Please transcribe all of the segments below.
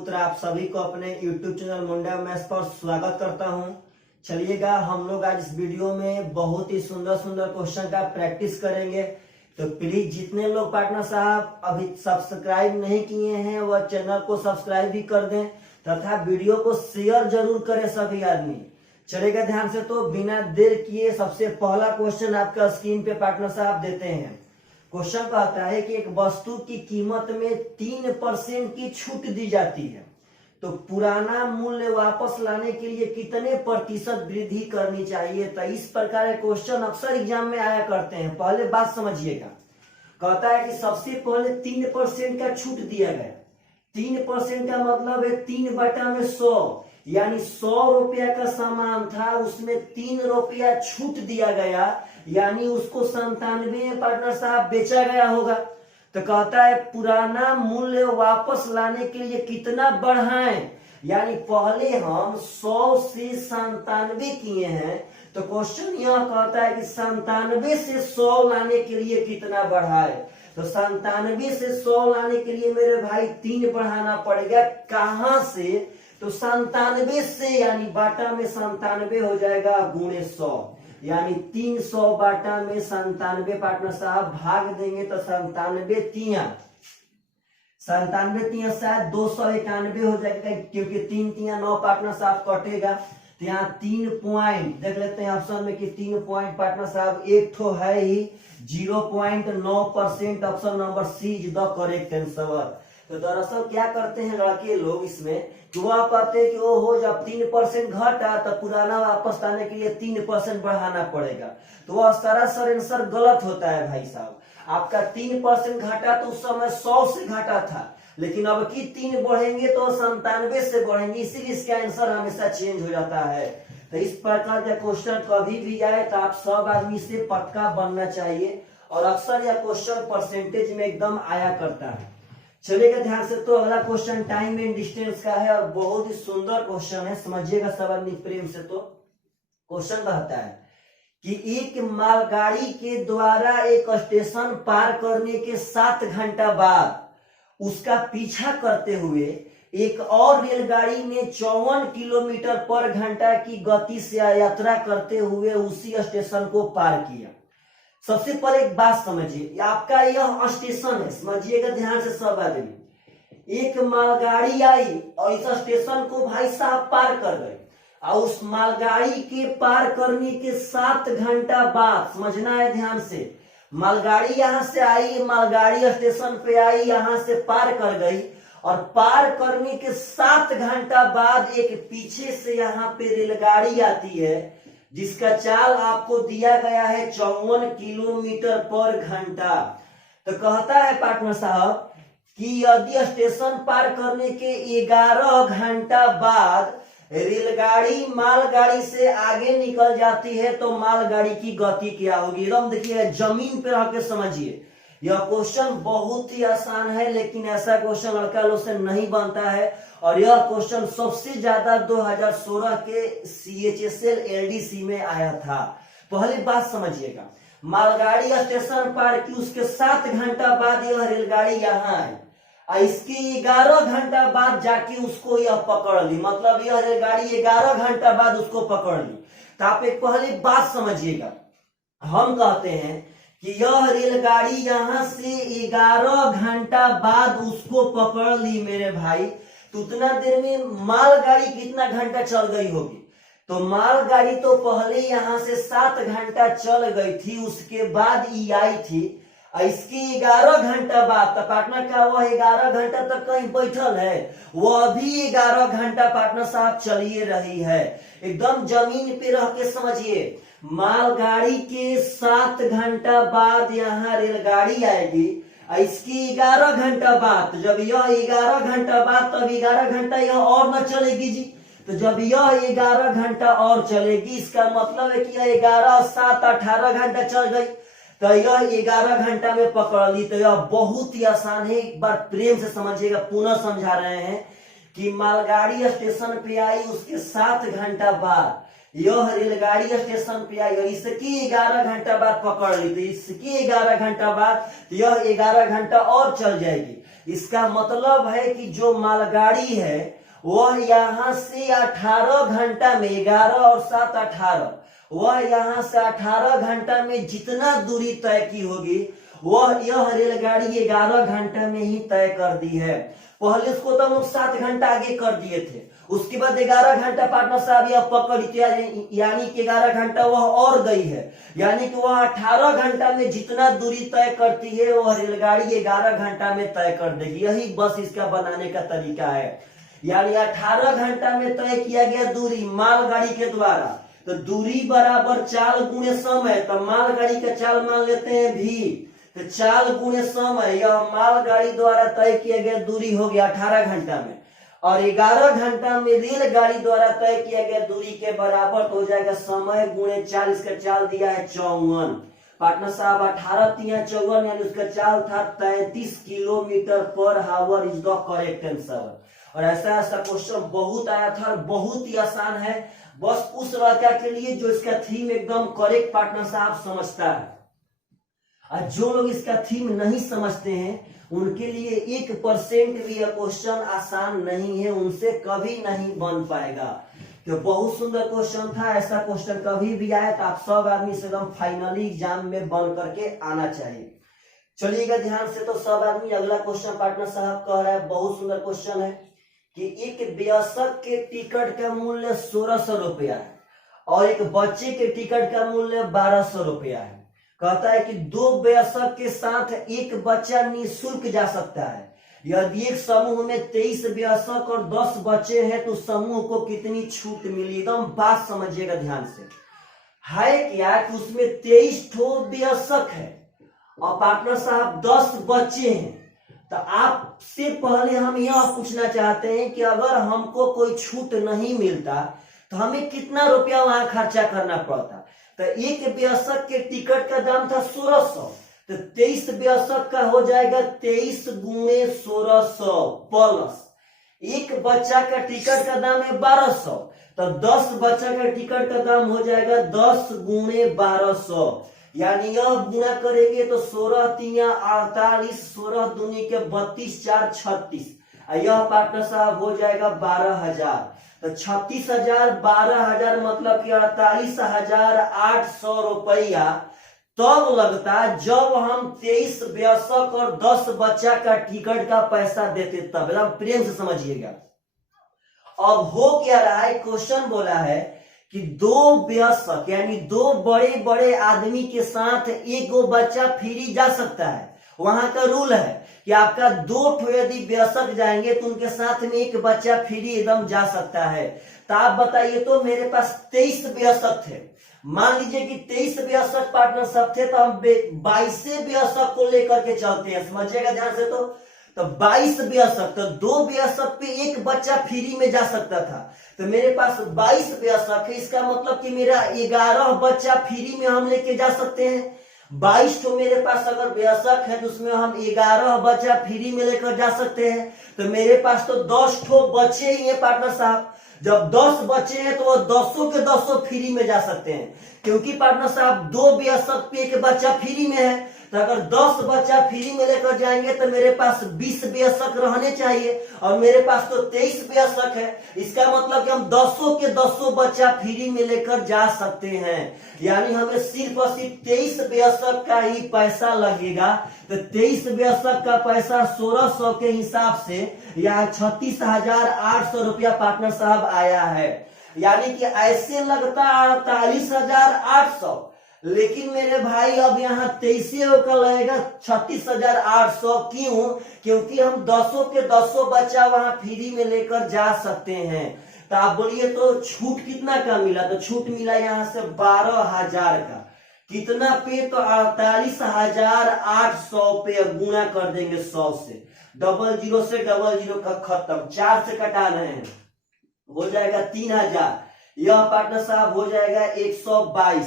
पुत्र आप सभी को अपने YouTube चैनल मुंडा मैथ्स पर स्वागत करता हूं। चलिएगा हम लोग आज इस वीडियो में बहुत ही सुंदर सुंदर क्वेश्चन का प्रैक्टिस करेंगे। तो प्लीज जितने लोग पार्टनर साहब अभी सब्सक्राइब नहीं किए हैं वह चैनल को सब्सक्राइब भी कर दें तथा वीडियो को शेयर जरूर करें सभी आदमी। चलेगा ध्यान से, तो बिना देर किए सबसे पहला क्वेश्चन आपका स्क्रीन पे पार्टनर साहब देते हैं। क्वेश्चन कहता है कि एक वस्तु की कीमत में 3% की छूट दी जाती है, तो पुराना मूल्य वापस लाने के लिए कितने प्रतिशत वृद्धि करनी चाहिए। तो इस प्रकार के क्वेश्चन अक्सर एग्जाम में आया करते हैं। पहले बात समझिएगा, कहता है कि सबसे पहले 3% का छूट दिया गया। 3% का मतलब है 3/100, यानी 100 रुपया का सामान था उसमें 3 रुपया छूट दिया गया, यानी उसको 97 पार्टनर साहब बेचा गया होगा। तो कहता है पुराना मूल्य वापस लाने के लिए कितना बढ़ाएं, यानी पहले हम 100 से 97 किए हैं, तो क्वेश्चन यह कहता है कि 97 से 100 लाने के लिए कितना बढ़ाए। तो 97 से 100 लाने के लिए मेरे भाई 3 बढ़ाना पड़ेगा। कहां से? तो 97 से, यानी बाटा में 97 हो जाएगा गुणे 100, यानी 300 बाटा में 97 पार्टनर साहब भाग देंगे तो 97 तिया शायद 291 हो जाएगा, क्योंकि 3 तिया 9 पार्टनर साहब कटेगा। तो यहाँ 3 पॉइंट देख लेते हैं ऑप्शन में कि 3 पॉइंट पार्टनर साहब एक ठो है ही 0.9%। Option number C is the correct answer. तो दरअसल क्या करते हैं लड़के लोग इसमें कि वह कहते हैं कि वो हो जब 3% घटा तो पुराना वापस लाने के लिए 3% बढ़ाना पड़ेगा। तो वह सरासर आंसर गलत होता है भाई साहब। आपका 3% घटा तो उस समय 100 से घटा था, लेकिन अब की 3 बढ़ेंगे तो 97 से बढ़ेंगे, इसीलिए इसका आंसर हमेशा चेंज हो जाता है। तो इस प्रकार का क्वेश्चन कभी भी आए तो आप सब आदमी से पक्का बनना चाहिए, और अक्सर यह क्वेश्चन परसेंटेज में एकदम आया करता है। चलेगा ध्यान से, तो अगला क्वेश्चन टाइम एंड डिस्टेंस का है और बहुत ही सुंदर क्वेश्चन है, समझिएगा सब आदमी प्रेम से। तो क्वेश्चन कहता है कि एक मालगाड़ी के द्वारा एक स्टेशन पार करने के 7 घंटा बाद उसका पीछा करते हुए एक और रेलगाड़ी ने 54 किलोमीटर पर घंटा की गति से यात्रा करते हुए उसी स्टेशन को पार किया। सबसे पहले एक बात समझिए, आपका यह स्टेशन है, समझिएगा ध्यान से सब आदमी। एक मालगाड़ी आई और इस स्टेशन को भाई साहब पार कर गए, और उस मालगाड़ी के पार करने के 7 घंटा बाद, समझना है ध्यान से, मालगाड़ी यहां से आई, मालगाड़ी स्टेशन पे आई, यहां से पार कर गई, और पार करने के 7 घंटा बाद एक पीछे से यहाँ पे रेलगाड़ी आती है जिसका चाल आपको दिया गया है 54 किलोमीटर पर घंटा। तो कहता है पार्टनर साहब कि यदि स्टेशन पार करने के 11 घंटा बाद रेलगाड़ी मालगाड़ी से आगे निकल जाती है तो मालगाड़ी की गति क्या होगी। एकदम देखिए जमीन पे रह के समझिए। यह क्वेश्चन बहुत ही आसान है, लेकिन ऐसा क्वेश्चन लड़का लोग से नहीं बनता है, और यह क्वेश्चन सबसे ज्यादा 2016 के CHSL LDC में आया था। पहली बात समझिएगा, मालगाड़ी स्टेशन पार की, उसके 7 घंटा बाद यह रेलगाड़ी यहाँ आई, इसके 11 घंटा बाद जाके उसको यह पकड़ ली, मतलब यह रेलगाड़ी 11 घंटा बाद उसको पकड़ ली। तो आप एक पहली बात समझिएगा, हम कहते हैं कि यह रेलगाड़ी यहां से 11 घंटा बाद उसको पकड़ ली मेरे भाई, तो उतना देर में मालगाड़ी कितना घंटा चल गई होगी। तो मालगाड़ी तो पहले यहां से 7 घंटा चल गई थी, उसके बाद ये आई थी, इसके 11 घंटा बाद। तो पार्टनर का वह 11 घंटा तक कहीं बैठल है, वह अभी 11 घंटा पार्टनर साहब चलिए रही है। एकदम जमीन पे रह के समझिए, मालगाड़ी के 7 घंटा बाद यहाँ रेलगाड़ी आएगी, इसकी 11 घंटा बाद, जब यह 11 घंटा बाद, तब 11 घंटा यह और न चलेगी जी। तो जब यह 11 घंटा और चलेगी, इसका मतलब है कि यह 11 7 18 घंटा चल गई, तो यह 11 घंटा में पकड़ ली। तो यह बहुत ही आसान है, एक बार प्रेम से समझिएगा, पुनः समझा रहे हैं कि मालगाड़ी स्टेशन पे आई, उसके 7 घंटा बाद यह रेलगाड़ी स्टेशन पे आई, और इसकी 11 घंटा बाद पकड़ ली, तो इसकी 11 घंटा बाद यह 11 घंटा और चल जाएगी। इसका मतलब है कि जो मालगाड़ी है वह यहाँ से 18 घंटा में, 11 और 7 18, वह यहाँ से 18 घंटा में जितना दूरी तय की होगी वह यह रेलगाड़ी 11 घंटे में ही तय कर दी है। पहले इसको तो हम लोग 7 घंटा आगे कर दिए थे, उसके बाद 11 घंटा पार्टनर साहब यह पकड़ी थी, यानी कि 11 घंटा वह और गई है, यानी कि वह 18 घंटा में जितना दूरी तय करती है वह रेलगाड़ी 11 घंटा में तय कर देगी। यही बस इसका बनाने का तरीका है, यानी 18 घंटा में तय किया गया दूरी मालगाड़ी के द्वारा, तो दूरी बराबर चाल गुणे समय, तो मालगाड़ी का चाल मान लेते हैं भी, तो चाल गुणे समय, यह मालगाड़ी द्वारा तय किया गया दूरी हो गया 18 घंटा में, और 11 घंटा में रेलगाड़ी द्वारा तय किया गया दूरी के बराबर तो हो जाएगा समय गुणे चाल। इसका चाल दिया है 54 पार्टनर साहब, 18 3 54, यानी उसका चाल था 33 किलोमीटर पर हावर इज द करेक्ट आंसर। और ऐसा ऐसा क्वेश्चन बहुत आया था और बहुत ही आसान है, बस उस लड़का के लिए जो इसका थीम एकदम करेक्ट पार्टनर साहब समझता है। और जो लोग इसका थीम नहीं समझते हैं उनके लिए 1% भी यह क्वेश्चन आसान नहीं है, उनसे कभी नहीं बन पाएगा। तो बहुत सुंदर क्वेश्चन था, ऐसा क्वेश्चन कभी भी आए तो आप सब आदमी से एकदम फाइनली एग्जाम में बन करके आना चाहिए। चलिएगा ध्यान से, तो सब आदमी अगला क्वेश्चन पार्टनर साहब कह रहा है, बहुत सुंदर क्वेश्चन है कि एक वयस्क के टिकट का मूल्य 1600 रुपया है और एक बच्चे के टिकट का मूल्य 1200 रुपया है। कहता है कि 2 वयस्क के साथ एक बच्चा निःशुल्क जा सकता है। यदि एक समूह में 23 वयस्क और 10 बच्चे हैं तो समूह को कितनी छूट मिली? एकदम बात समझिएगा ध्यान से। है क्या कि उसमें 23 ठो वयस्क है और पार्टनर साहब 10 बच्चे हैं, तो आपसे पहले हम यह पूछना चाहते हैं कि अगर हमको कोई छूट नहीं मिलता तो हमें कितना रुपया वहां खर्चा करना पड़ता? तो एक वयस्क के टिकट का दाम था 1600, तो 23 वयस्क का हो जाएगा 23 गुणे 1600 प्लस एक बच्चा का टिकट का दाम है 1200, तो 10 बच्चा का टिकट का दाम हो जाएगा 10 गुणे 1200, यानी यह गुणा करेंगे तो 16 3 48, 16 दूनी के 32 4 36, यह पार्टनर साहब हो जाएगा 12,000। तो 36,000 12,000 मतलब कि 48,800 रुपया तब लगता जब हम 23 वयस्क और 10 बच्चा का टिकट का पैसा देते, तब एकदम प्रेम से समझिएगा। अब हो क्या रहा है, क्वेश्चन बोला है कि 2 वयस्क यानी 2 बड़े बड़े आदमी के साथ एक बच्चा फ्री जा सकता है। वहां का रूल है कि आपका 2 ठो यदि वयस्क जाएंगे तो उनके साथ में एक बच्चा फ्री एकदम जा सकता है। तो आप बताइए, तो मेरे पास 23 वयस्क थे, मान लीजिए कि 23 वयस्क पार्टनर सब थे, तो हम 22 वयस्क को लेकर के चलते हैं, समझिएगा ध्यान से। तो 22 वयस्क, तो 2 वयस्क पे एक बच्चा फ्री में जा सकता था, तो मेरे पास 22 वयस्क है, इसका मतलब कि मेरा 11 बच्चा फ्री में हम लेके जा सकते हैं। 22 तो मेरे पास अगर वयस्क है तो उसमें हम 11 बच्चा फ्री में लेकर जा सकते हैं, तो मेरे पास तो 10 ठो बच्चे ही है पार्टनर साहब। जब 10 बच्चे हैं तो वो 10 के 10 फ्री में जा सकते हैं, क्योंकि पार्टनर साहब 2 वयस्क पे एक बच्चा फ्री में है। तो अगर 10 बच्चा फ्री में लेकर जाएंगे तो मेरे पास 20 वयस्क रहने चाहिए, और मेरे पास तो 23 वयस्क है, इसका मतलब कि हम 10 के 10 बच्चा फ्री में लेकर जा सकते हैं, यानी हमें सिर्फ और सिर्फ 23 वयस्क का ही पैसा लगेगा। तो 23 वयस्क का पैसा 1600 के हिसाब से यहाँ 36,800 रुपया पार्टनर साहब आया है, यानी कि ऐसे लगता 48,800, लेकिन मेरे भाई अब यहाँ 23 का लगेगा 36,800। क्यों? क्योंकि हम 10 के 10 बच्चा वहां फ्री में लेकर जा सकते हैं। तो आप बोलिए तो छूट कितना का मिला? तो छूट मिला यहाँ से 12,000 का, कितना पे? तो 48,800 पे गुणा कर देंगे 100 से, 00 से 00 का खत्म, 4 से कटा रहे हैं, हो जाएगा 3,000। यह पार्टनर साहब हो जाएगा 122,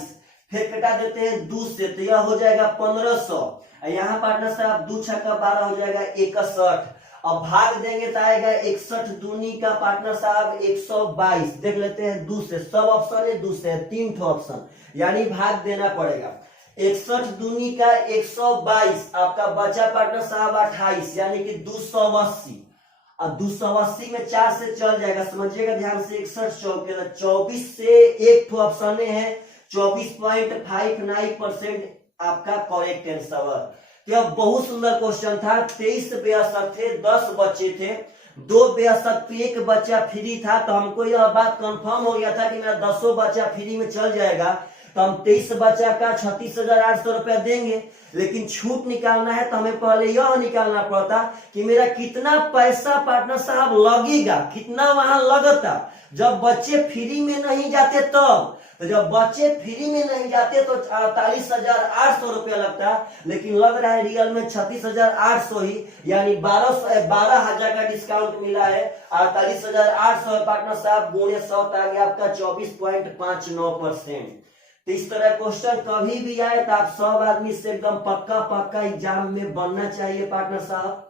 फिर कटा देते हैं 2 से, तो यह हो जाएगा 1500। यहाँ पार्टनर साहब 2 छक्का 12 हो जाएगा 61। अब भाग देंगे तो आएगा 61 दूनी का पार्टनर साहब 122। देख लेते हैं 2 से, सब ऑप्शन है 2 से, 3 ठो ऑप्शन, यानी भाग देना पड़ेगा। 61 दूनी का 122, आपका बचा पार्टनर साहब 28 यानी कि 280। अब 280 में 4 से चल जाएगा, समझिएगा ध्यान से। 61 चौके 24 से एक तो ऑप्शन है 24.59% आपका करेक्ट आंसर। यह बहुत सुंदर क्वेश्चन था। 23 बेअसर थे, 10 बच्चे थे, 2 बेअसर पे 1 बच्चा फ्री था, तो हमको यह बात कंफर्म हो गया था कि मेरा 10 बच्चा फ्री में चल जाएगा, तो हम 23 बच्चा का 36,800 रुपया देंगे। लेकिन छूट निकालना है तो हमें पहले यह निकालना पड़ता कि मेरा कितना पैसा पार्टनर साहब लगेगा, कितना वहां लगता जब बच्चे फ्री में नहीं जाते। तब तो जब बच्चे फ्री में नहीं जाते तो 48,800 रुपया लगता, लेकिन लग रहा है रियल में 36,800 ही, यानी 12,000 का डिस्काउंट मिला है। 48,800 पार्टनर साहब गुणे 100 आ गया आपका 24.59%। तो इस तरह क्वेश्चन कभी भी आए तो आप सब आदमी से एकदम पक्का पक्का एग्जाम में बनना चाहिए पार्टनर साहब।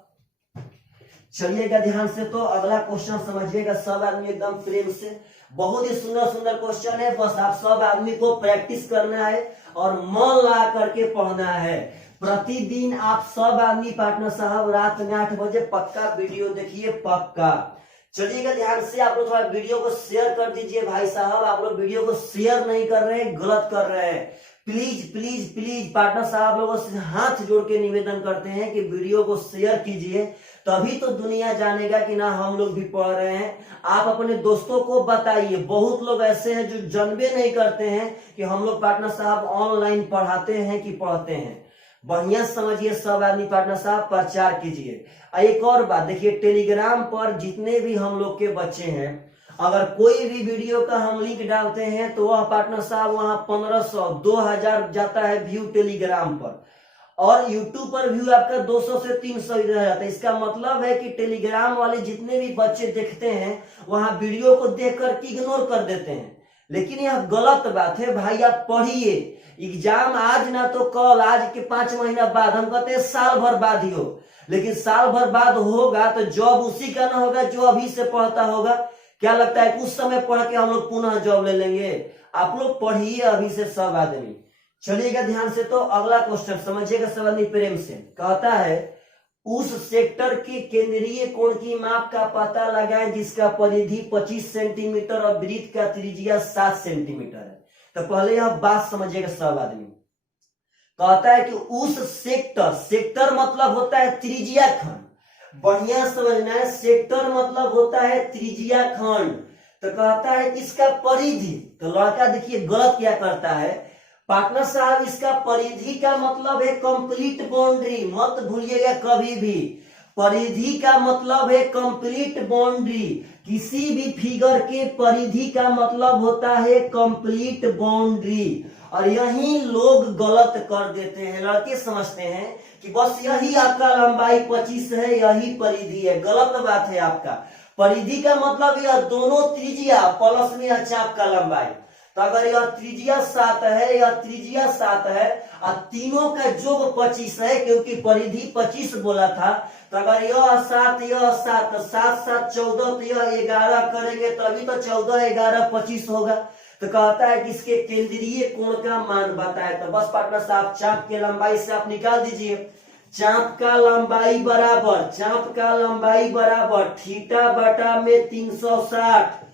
चलिएगा ध्यान से, तो अगला क्वेश्चन समझिएगा सब आदमी एकदम प्रेम से। बहुत ही सुंदर सुंदर क्वेश्चन है, बस आप सब आदमी को प्रैक्टिस करना है और मन लगा करके पढ़ना है। प्रतिदिन आप सब आदमी पार्टनर साहब रात में 8 बजे पक्का वीडियो देखिए, पक्का। चलिएगा ध्यान से, आप लोग थोड़ा वीडियो को शेयर कर दीजिए भाई साहब। आप लोग वीडियो को शेयर नहीं कर रहे हैं, गलत कर रहे हैं। प्लीज प्लीज प्लीज पार्टनर साहब लोगों से हाथ जोड़ के निवेदन करते हैं कि वीडियो को शेयर कीजिए, तभी तो दुनिया जानेगा कि ना हम लोग भी पढ़ रहे हैं। आप अपने दोस्तों को बताइए, बहुत लोग ऐसे हैं जो जानबे नहीं करते हैं कि हम लोग पार्टनर साहब ऑनलाइन पढ़ाते हैं कि पढ़ते हैं। बढ़िया समझिए सब आदमी पार्टनर साहब, प्रचार कीजिए। एक और बात देखिए, टेलीग्राम पर जितने भी हम लोग के बच्चे हैं, अगर कोई भी वीडियो का हम लिंक डालते हैं तो वह पार्टनर साहब वहां 1500 2000 जाता है व्यू टेलीग्राम पर, और यूट्यूब पर व्यू आपका 200 से 300 ही रह जाता है। इसका मतलब है कि टेलीग्राम वाले जितने भी बच्चे देखते हैं वहां वीडियो को देख कर इग्नोर कर देते हैं, लेकिन यह गलत बात है भाई। आप पढ़िए, एग्जाम आज ना तो कल, आज के 5 महीना बाद, हम कहते हैं साल भर बाद ही हो, लेकिन साल भर बाद होगा तो जॉब उसी का ना होगा जो अभी से पढ़ता होगा। क्या लगता है कुछ समय पढ़ के हम लोग पुनः जॉब ले लेंगे? आप लोग पढ़िए अभी से सब आदमी। चलिएगा ध्यान से, तो अगला क्वेश्चन समझिएगा सब आदमी प्रेम से। कहता है उस सेक्टर के केंद्रीय कोण की माप का पता लगाएं जिसका परिधि 25 सेंटीमीटर और वृत्त का त्रिज्या 7 सेंटीमीटर है। तो पहले यह बात समझिएगा सब आदमी। कहता है कि उस सेक्टर, सेक्टर मतलब होता है त्रिज्या खंड, बढ़िया समझना है, सेक्टर मतलब होता है त्रिज्या खंड। तो कहता है इसका परिधि, तो लड़का देखिए गलत क्या करता है पार्टनर साहब, इसका परिधि का मतलब है कंप्लीट बाउंड्री, मत भूलिएगा कभी भी। परिधि का मतलब है कंप्लीट बाउंड्री, किसी भी फिगर के परिधि का मतलब होता है कंप्लीट बाउंड्री। और यही लोग गलत कर देते हैं, लड़के समझते हैं कि बस यही आपका लंबाई 25 है, यही परिधि है। गलत बात है आपका। परिधि का मतलब यह दोनों त्रिज्या प्लस में यह चाप का लंबाई। तो अगर यह त्रिज्या 7 है, यह त्रिज्या 7 है और तीनों का योग 25 है, क्योंकि परिधि 25 बोला था। तो अगर यह 7 यह 7, 7 7 14, तो यह 11 करेंगे तभी तो 14 11 25 होगा। तो कहता है कि इसके केंद्रीय कोण का मान बताए। तो बस पार्टनर साहब चाप के लंबाई से आप निकाल दीजिए। चाप का लंबाई बराबर, चाप का लंबाई बराबर थीटा बटा में 360,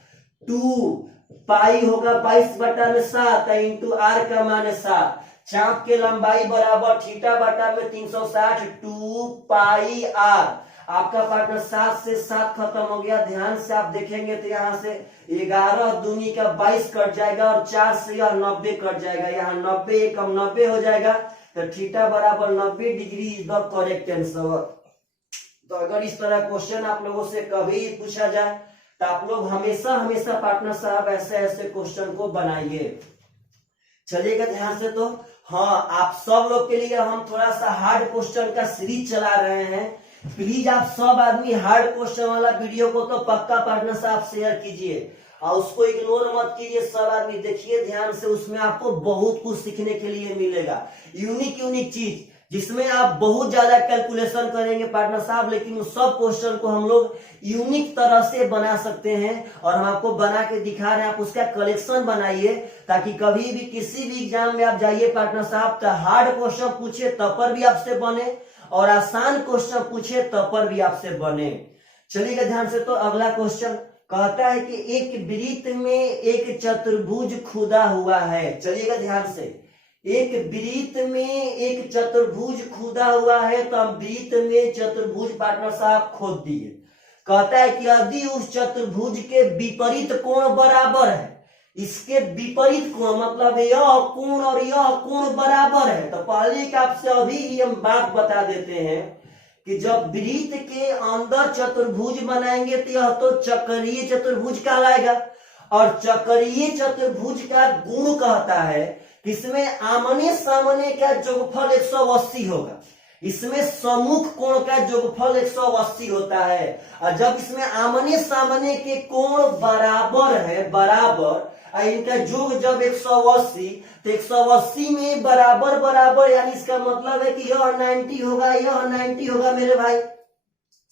2 पाई होगा 22 बटा में 7 इंटू आर का मान है 7। चाप के लंबाई बराबर थीटा बटा में 360, 2 पाई आर। आपका पार्टनर 7 से 7 खत्म हो गया। ध्यान से आप देखेंगे तो यहाँ से 11 दूनी का 22 कट जाएगा और 4 से यह 90 कट जाएगा। यहाँ 90 कम 90 हो जाएगा, तो थीटा बराबर 90 degree is the correct answer. तो अगर इस तरह क्वेश्चन आप लोगों से कभी पूछा जाए तो आप लोग हमेशा हमेशा पार्टनर साहब ऐसे ऐसे क्वेश्चन को बनाइए। चलिएगा ध्यान से, तो हाँ आप सब लोग के लिए हम थोड़ा सा हार्ड क्वेश्चन का सीरीज चला रहे हैं। प्लीज आप सब आदमी हार्ड क्वेश्चन वाला वीडियो को तो पक्का पार्टनर साहब शेयर कीजिए और उसको इग्नोर मत कीजिए। सब आदमी देखिए ध्यान से, उसमें आपको बहुत कुछ सीखने के लिए मिलेगा। यूनिक यूनिक चीज जिसमें आप बहुत ज्यादा कैलकुलेशन करेंगे पार्टनर साहब, लेकिन उस सब क्वेश्चन को हम लोग यूनिक तरह से बना सकते हैं और हम आपको बना के दिखा रहे हैं। आप उसका कलेक्शन बनाइए ताकि कभी भी किसी भी एग्जाम में आप जाइए पार्टनर साहब तो हार्ड क्वेश्चन पूछे तब पर भी आपसे बने और आसान क्वेश्चन पूछे तब पर भी आपसे बने। चलिएगा ध्यान से, तो अगला क्वेश्चन कहता है कि एक वृत्त में एक चतुर्भुज खुदा हुआ है। चलिएगा ध्यान से, एक वृत्त में एक चतुर्भुज खुदा हुआ है, तो हम वृत्त में चतुर्भुज पार्टनर साहब खोद दिए। कहता है कि यदि उस चतुर्भुज के विपरीत कोण बराबर है, इसके विपरीत कोण मतलब यह कोण और यह कोण बराबर है, तो पहले कि आपसे अभी ही हम बात बता देते हैं कि जब वृत्त के अंदर चतुर्भुज बनाएंगे तो यह तो चक्रीय चतुर्भुज कहलाएगा। और चक्रीय चतुर्भुज का गुण कहता है कि इसमें आमने सामने का जोगफल 180 होगा, इसमें सम्मुख कोण का जोगफल 180 होता है। और जब इसमें आमने सामने के कोण बराबर है, बराबर इनका जोग जब 180, तो 180 में बराबर बराबर, यानी इसका मतलब है कि यह 90 होगा, यह 90 होगा मेरे भाई,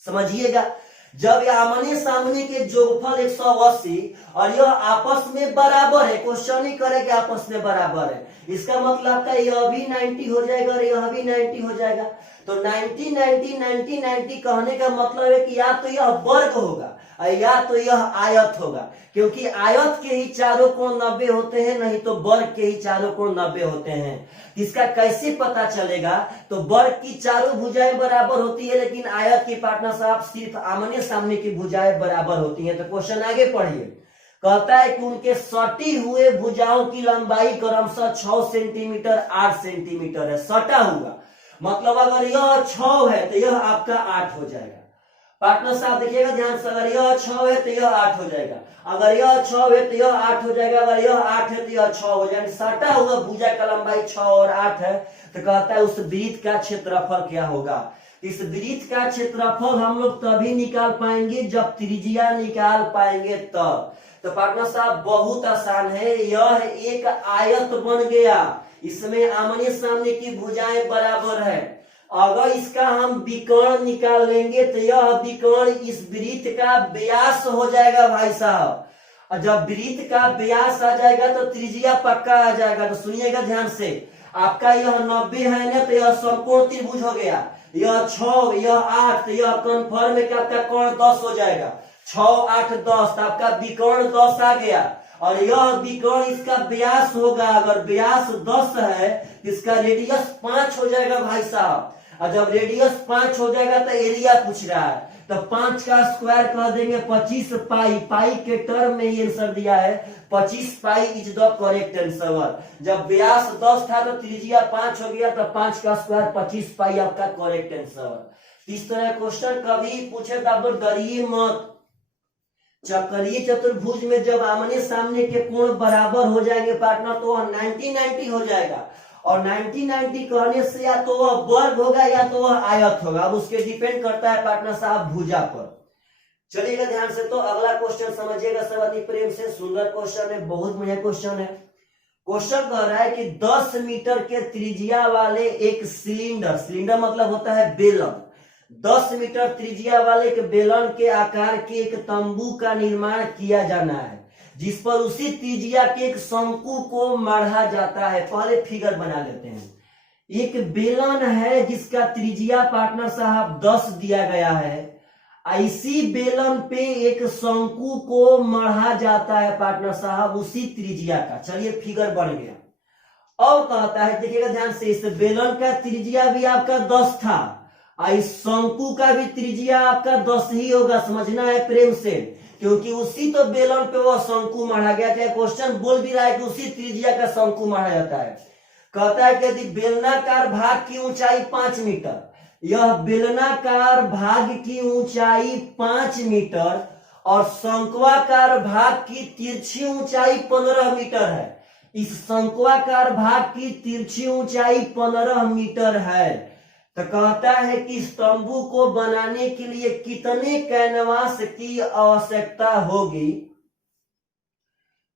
समझिएगा। जब यह आमने सामने के जोगफल 180 और यह आपस में बराबर है, क्वेश्चन ही करे कि आपस में बराबर है, इसका मतलब आपका यह भी 90 हो जाएगा और यह भी 90 हो जाएगा। तो 90 90 90 90 कहने का मतलब है कि या तो यह वर्ग होगा या तो यह आयत होगा, क्योंकि आयत के ही चारों कोण 90 होते हैं, नहीं तो वर्ग के ही चारों कोण 90 होते हैं। इसका कैसे पता चलेगा? तो वर्ग की चारों भुजाएं बराबर होती है, लेकिन आयत की पार्टनर साहब सिर्फ आमने सामने की भुजाएं बराबर होती हैं। तो क्वेश्चन आगे पढ़िए, कहता है कि उनके सटी हुए भुजाओं की लंबाई क्रमशः 6 सेंटीमीटर 8 सेंटीमीटर है। सटा हुआ मतलब अगर यह 6 है तो यह आपका 8 हो जाएगा। पार्टनर साहब देखिएगा ध्यान से, अगर यह 6 है तो यह 8 हो जाएगा, अगर यह 6 है तो यह 8 हो जाएगा, अगर यह 8 है तो यह 6 हो जाएगा। सटा हुआ भुजा का लंबाई 6 और 8 है, तो कहता है उस वृत्त का क्षेत्रफल क्या होगा। इस वृत्त का क्षेत्रफल हम लोग तभी निकाल पाएंगे जब त्रिज्या निकाल पाएंगे तब। तो पार्टनर साहब बहुत आसान है, यह एक आयत बन गया, इसमें आमने सामने की भुजाएं बराबर है। अगर इसका हम विकर्ण निकाल लेंगे तो यह विकर्ण इस वृत्त का व्यास हो जाएगा भाई साहब। और जब वृत्त का व्यास आ जाएगा तो त्रिज्या पक्का आ जाएगा। तो सुनिएगा ध्यान से, आपका यह 90 है ना, तो यह समकोण त्रिभुज हो गया, यह 6 यह 8, तो यह कन्फर्म है कि आपका कोण 10 हो जाएगा। 6 8 10, तो आपका विकर्ण 10 आ गया। और यह विकर्ण इसका व्यास होगा, अगर व्यास 10 है इसका रेडियस 5 हो जाएगा भाई साहब। और जब रेडियस 5 हो जाएगा तो एरिया पूछ रहा है, तो 5 का स्क्वायर कह देंगे 25 पाई, पाई के टर्म में ये आंसर दिया है 25 pi is the correct answer. जब व्यास 10 था तो त्रिज्या 5 हो गया, तो 5 का स्क्वायर 25 पाई आपका करेक्ट आंसर। इस तरह क्वेश्चन कभी पूछे तो आप लोग डरिए मत। चक्रीय चतुर्भुज में जब आमने सामने के कोण बराबर हो जाएंगे पार्टनर, तो 90 90 हो जाएगा। और 90 90 कहने से या तो वह वर्ग होगा या तो वह आयत होगा, अब उसके डिपेंड करता है पार्टनर साहब भुजा पर। चलिएगा ध्यान से, तो अगला क्वेश्चन समझिएगा सब अति प्रेम से, सुंदर क्वेश्चन है, बहुत बढ़िया क्वेश्चन है। क्वेश्चन कह रहा है कि 10 मीटर के त्रिज्या वाले एक सिलेंडर, सिलेंडर मतलब होता है बेलन, 10 मीटर त्रिज्या वाले एक बेलन के आकार के एक तंबू का निर्माण किया जाना है, जिस पर उसी त्रिज्या के एक शंकु को मढ़ा जाता है। पहले फिगर बना लेते हैं। एक बेलन है जिसका त्रिज्या पार्टनर साहब 10 दिया गया है, इसी बेलन पे एक शंकु को मढ़ा जाता है पार्टनर साहब उसी त्रिज्या का। चलिए फिगर बन गया। अब कहता है देखिएगा ध्यान से, इस बेलन का त्रिज्या भी आपका 10 था, इस शंकु का भी त्रिज्या आपका 10 ही होगा, समझना है प्रेम से, क्योंकि उसी तो बेलन पे वो शंकु मढ़ा गया। चाहे क्वेश्चन बोल भी रहा है कि उसी त्रिज्या का शंकु मढ़ा जाता है। कहता है कि यदि बेलनाकार भाग की ऊंचाई 5 मीटर, यह बेलनाकार भाग की ऊंचाई 5 मीटर और शंक्वाकार भाग की तिरछी ऊंचाई 15 मीटर है, इस शंक्वाकार भाग की तिरछी ऊंचाई 15 मीटर है, तो कहता है कि इस तंबू को बनाने के लिए कितने कैनवास की आवश्यकता होगी।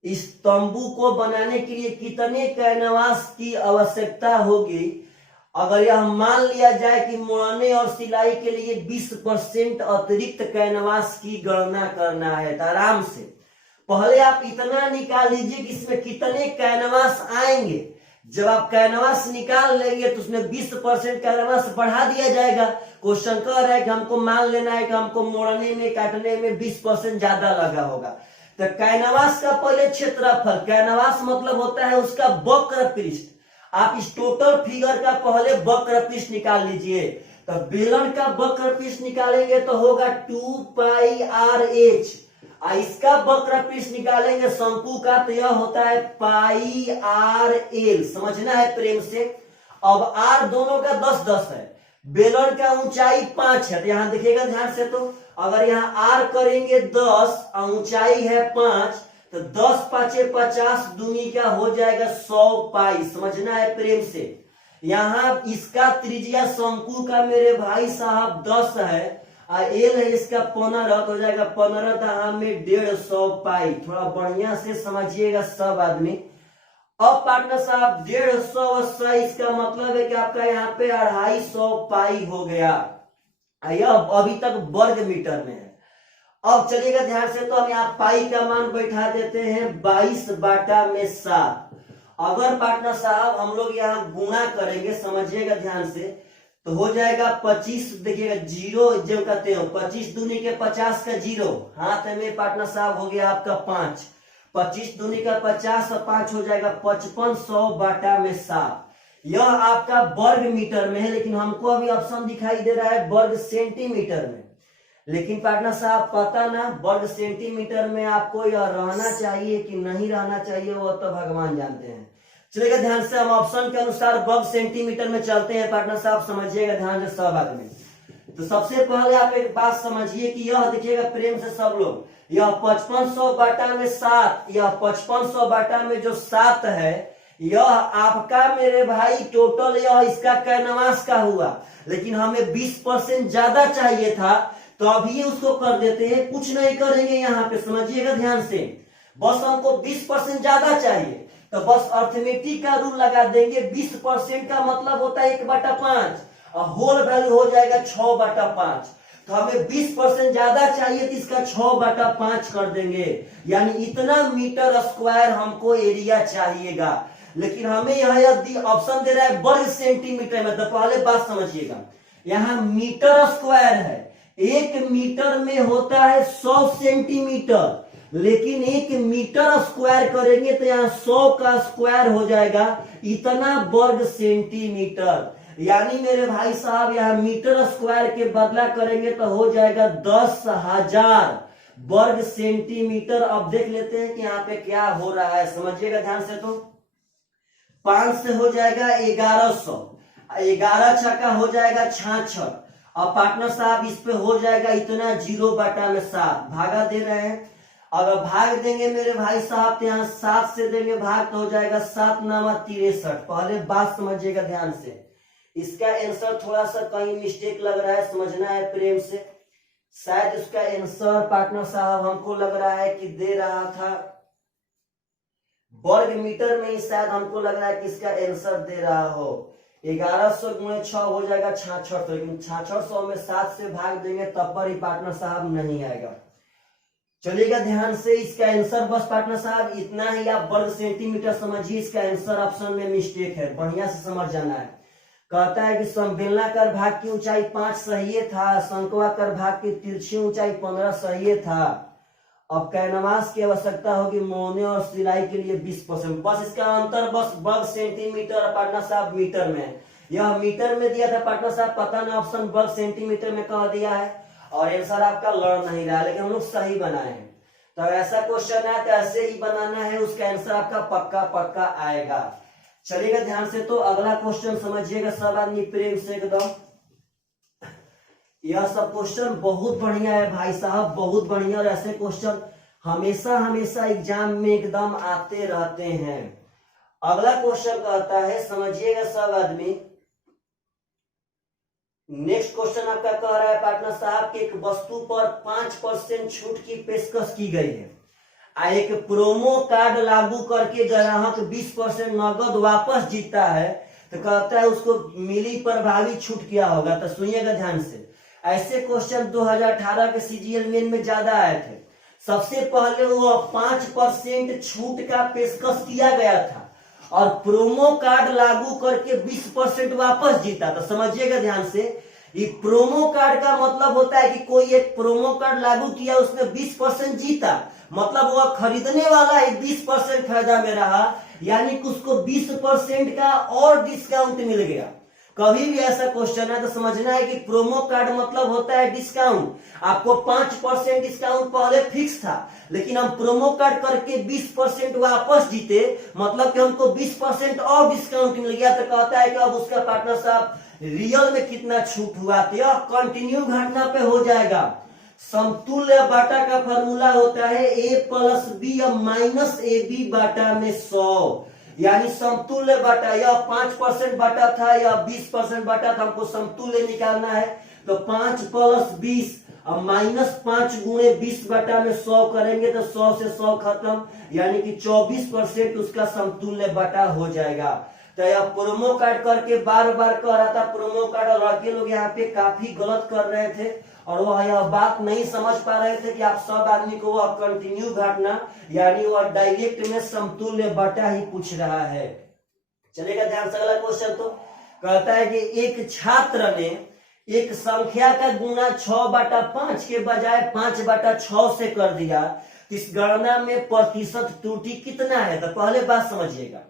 इस तंबू को बनाने के लिए कितने कैनवास की आवश्यकता होगी। अगर यह मान लिया जाए कि मोड़ने और सिलाई के लिए 20% अतिरिक्त कैनवास की गणना करना है, तो आराम से पहले आप इतना निकाल लीजिए कि इसमें कितने कैनवास आएंगे। जब आप कैनवास निकाल लेंगे तो उसमें 20% कैनवास बढ़ा दिया जाएगा। क्वेश्चन कह रहा है कि हमको मान लेना है कि हमको मोड़ने में काटने में 20% ज्यादा लगा होगा। तो कैनवास का पहले क्षेत्रफल, कैनवास मतलब होता है उसका वक्र पृष्ठ। आप इस टोटल फिगर का पहले वक्र पृष्ठ निकाल लीजिए। तो बेलन का वक्र पृष्ठ निकालेंगे तो होगा 2πr(h), इसका वक्र पृष्ठ निकालेंगे शंकु का तो यह होता है πr(l). समझना है प्रेम से। अब r दोनों का 10-10 है, बेलन का ऊंचाई 5 है, तो यहां देखिएगा ध्यान से। तो अगर यहाँ r करेंगे 10 और ऊंचाई है 5, तो 10 5 50 दूनी का हो जाएगा 100 पाई। समझना है प्रेम से। यहाँ इसका त्रिज्या शंकु का मेरे भाई साहब 10 है, एल है इसका 15, तो हो जाएगा 15 दहा में 150 पाई। थोड़ा बढ़िया से समझिएगा सब आदमी। अब पार्टनर साहब 150 इसका मतलब है कि आपका यहाँ पे 250 पाई हो गया। यह अभी तक वर्ग मीटर में है। अब चलिएगा ध्यान से, तो हम यहाँ पाई का मान बैठा देते हैं 22/7। अगर पार्टनर साहब हम लोग यहाँ गुणा करेंगे, समझिएगा ध्यान से, तो हो जाएगा 25। देखिएगा जीरो जो कहते हो 25 दूनी के 50 का जीरो, हाथ में पार्टनर साहब हो गया आपका 5। 25 दूनी का 50 और 5 हो जाएगा 5500/7। यह आपका वर्ग मीटर में है, लेकिन हमको अभी ऑप्शन दिखाई दे रहा है वर्ग सेंटीमीटर में। लेकिन पार्टनर साहब पता ना वर्ग सेंटीमीटर में आपको यह रहना चाहिए कि नहीं रहना चाहिए, वो तो भगवान जानते हैं। चलिएगा ध्यान से, हम ऑप्शन के अनुसार वर्ग सेंटीमीटर में चलते हैं। पार्टनर साहब समझिएगा ध्यान से सब आदमी। तो सबसे पहले आप एक बात समझिए कि यह देखिएगा प्रेम से सब लोग, यह 5500/7, यह 5500 जो 7 है, यह आपका मेरे भाई टोटल यह इसका कैनवास का हुआ। लेकिन हमें 20% ज्यादा चाहिए था, तो अभी उसको कर देते हैं, कुछ नहीं करेंगे यहाँ पे। समझिएगा ध्यान से, बस हमको 20% ज्यादा चाहिए, तो बस अर्थमेटिक का रूल लगा देंगे। 20% का मतलब होता है 1/5 और होल वैल्यू हो जाएगा 6/5। तो हमें 20% ज्यादा चाहिए तो इसका 6/5 कर देंगे, यानी इतना मीटर स्क्वायर हमको एरिया चाहिएगा। लेकिन हमें यह ऑप्शन दे रहा है वर्ग सेंटीमीटर में, तो पहले बात समझिएगा, यहाँ मीटर स्क्वायर है। 1 मीटर में होता है 100 सेंटीमीटर, लेकिन 1 मीटर स्क्वायर करेंगे तो यहाँ 100 का स्क्वायर हो जाएगा इतना वर्ग सेंटीमीटर। यानी मेरे भाई साहब यहाँ मीटर स्क्वायर के बदला करेंगे तो हो जाएगा 10,000 वर्ग सेंटीमीटर। अब देख लेते हैं कि यहाँ पे क्या हो रहा है, समझिएगा ध्यान से। तो 5 से हो जाएगा 1100, 11 छक्का हो जाएगा 66। अब पार्टनर साहब इस पे हो जाएगा इतना 0/7 भागा दे रहे हैं। अगर भाग देंगे मेरे भाई साहब तो यहाँ 7 से देंगे भाग तो हो जाएगा 7×9=63। पहले बात समझिएगा ध्यान से, इसका आंसर थोड़ा सा कहीं मिस्टेक लग रहा है, समझना है प्रेम से। शायद इसका आंसर पार्टनर साहब हमको लग रहा है कि दे रहा था वर्ग मीटर में ही, शायद हमको लग रहा है कि इसका आंसर दे रहा हो। 1100 × 6 हो जाएगा 66, लेकिन 6600 में 7 से भाग देंगे तब पर ही पार्टनर साहब नहीं आएगा। चलिएगा ध्यान से, इसका आंसर बस पार्टनर साहब इतना ही, आप वर्ग सेंटीमीटर समझिए। इसका आंसर ऑप्शन में मिस्टेक है, बढ़िया से समझ जाना है। कहता है कि बेलनाकार भाग की ऊंचाई 5 सही था, शंक्वाकार भाग की तिरछी ऊंचाई 15 सही था। अब कैनवास की आवश्यकता होगी मोड़ने और सिलाई के लिए 20%। बस इसका अंतर बस वर्ग सेंटीमीटर पार्टनर साहब मीटर में, यह मीटर में दिया था पार्टनर साहब, पता ना ऑप्शन वर्ग सेंटीमीटर में कह दिया है और आंसर आपका लड़ नहीं रहा, लेकिन हम लोग सही बनाए हैं। तो ऐसा क्वेश्चन है तो ऐसे ही बनाना है, उसका आंसर आपका पक्का पक्का आएगा। चलिएगा ध्यान से, तो अगला क्वेश्चन समझिएगा सब आदमी प्रेम से एकदम। यह सब क्वेश्चन बहुत बढ़िया है भाई साहब, बहुत बढ़िया, और ऐसे क्वेश्चन हमेशा हमेशा एग्जाम में एकदम आते रहते हैं। अगला क्वेश्चन कहता है, समझिएगा सब आदमी, नेक्स्ट क्वेश्चन आपका कह रहा है पार्टनर साहब कि एक वस्तु पर 5% छूट की पेशकश की गई है, एक प्रोमो कार्ड लागू करके ग्राहक 20% नगद वापस जीतता है, तो कहता है उसको मिली प्रभावी छूट क्या होगा। तो सुनिएगा ध्यान से, ऐसे क्वेश्चन 2018 के सीजीएल मेन में ज्यादा आए थे। सबसे पहले वो 5% छूट का पेशकश किया गया था और प्रोमो कार्ड लागू करके 20% वापस जीता। तो समझिएगा ध्यान से, ये प्रोमो कार्ड का मतलब होता है कि कोई एक प्रोमो कार्ड लागू किया, उसने 20% जीता, मतलब वह खरीदने वाला ही 20% फायदा में रहा, यानी कि उसको 20% का और डिस्काउंट मिल गया। कभी भी ऐसा क्वेश्चन है तो समझना है कि प्रोमो कार्ड मतलब होता है डिस्काउंट। आपको 5% डिस्काउंट पहले फिक्स था, लेकिन हम प्रोमो कार्ड करके 20% वापस जीते, मतलब कि हमको 20% और डिस्काउंट मिल गया। तो कहता है कि अब उसका पार्टनर साहब रियल में कितना छूट हुआ, तो यह कंटिन्यू घटना पे हो जाएगा। समतुल्य बाटा का फॉर्मूला होता है a प्लस बी या माइनस ए बी बाटा में 100, यानी समतुल्य बाटा, यह 5% बाटा था या 20% बाटा था, हमको समतुल्य निकालना है। तो 5 प्लस 20 और माइनस 5 गुणे 20 बाटा में 100 करेंगे तो 100 से 100 खत्म, यानी कि 24% उसका समतुल्य बाटा हो जाएगा। तो यह प्रोमो कार्ड करके बार बार कह रहा था प्रोमो कार्ड, और बाकी लोग यहाँ पे काफी गलत कर रहे थे और वह यह बात नहीं समझ पा रहे थे कि आप सब आदमी को वह कंटिन्यू घटना, यानी वह डायरेक्ट में समतुल्य बाटा ही पूछ रहा है। चलेगा ध्यान से अगला क्वेश्चन। तो कहता है कि एक छात्र ने एक संख्या का गुणा 6/5 के बजाय 5/6 से कर दिया, इस गणना में प्रतिशत त्रुटि कितना है। तो पहले बात समझिएगा,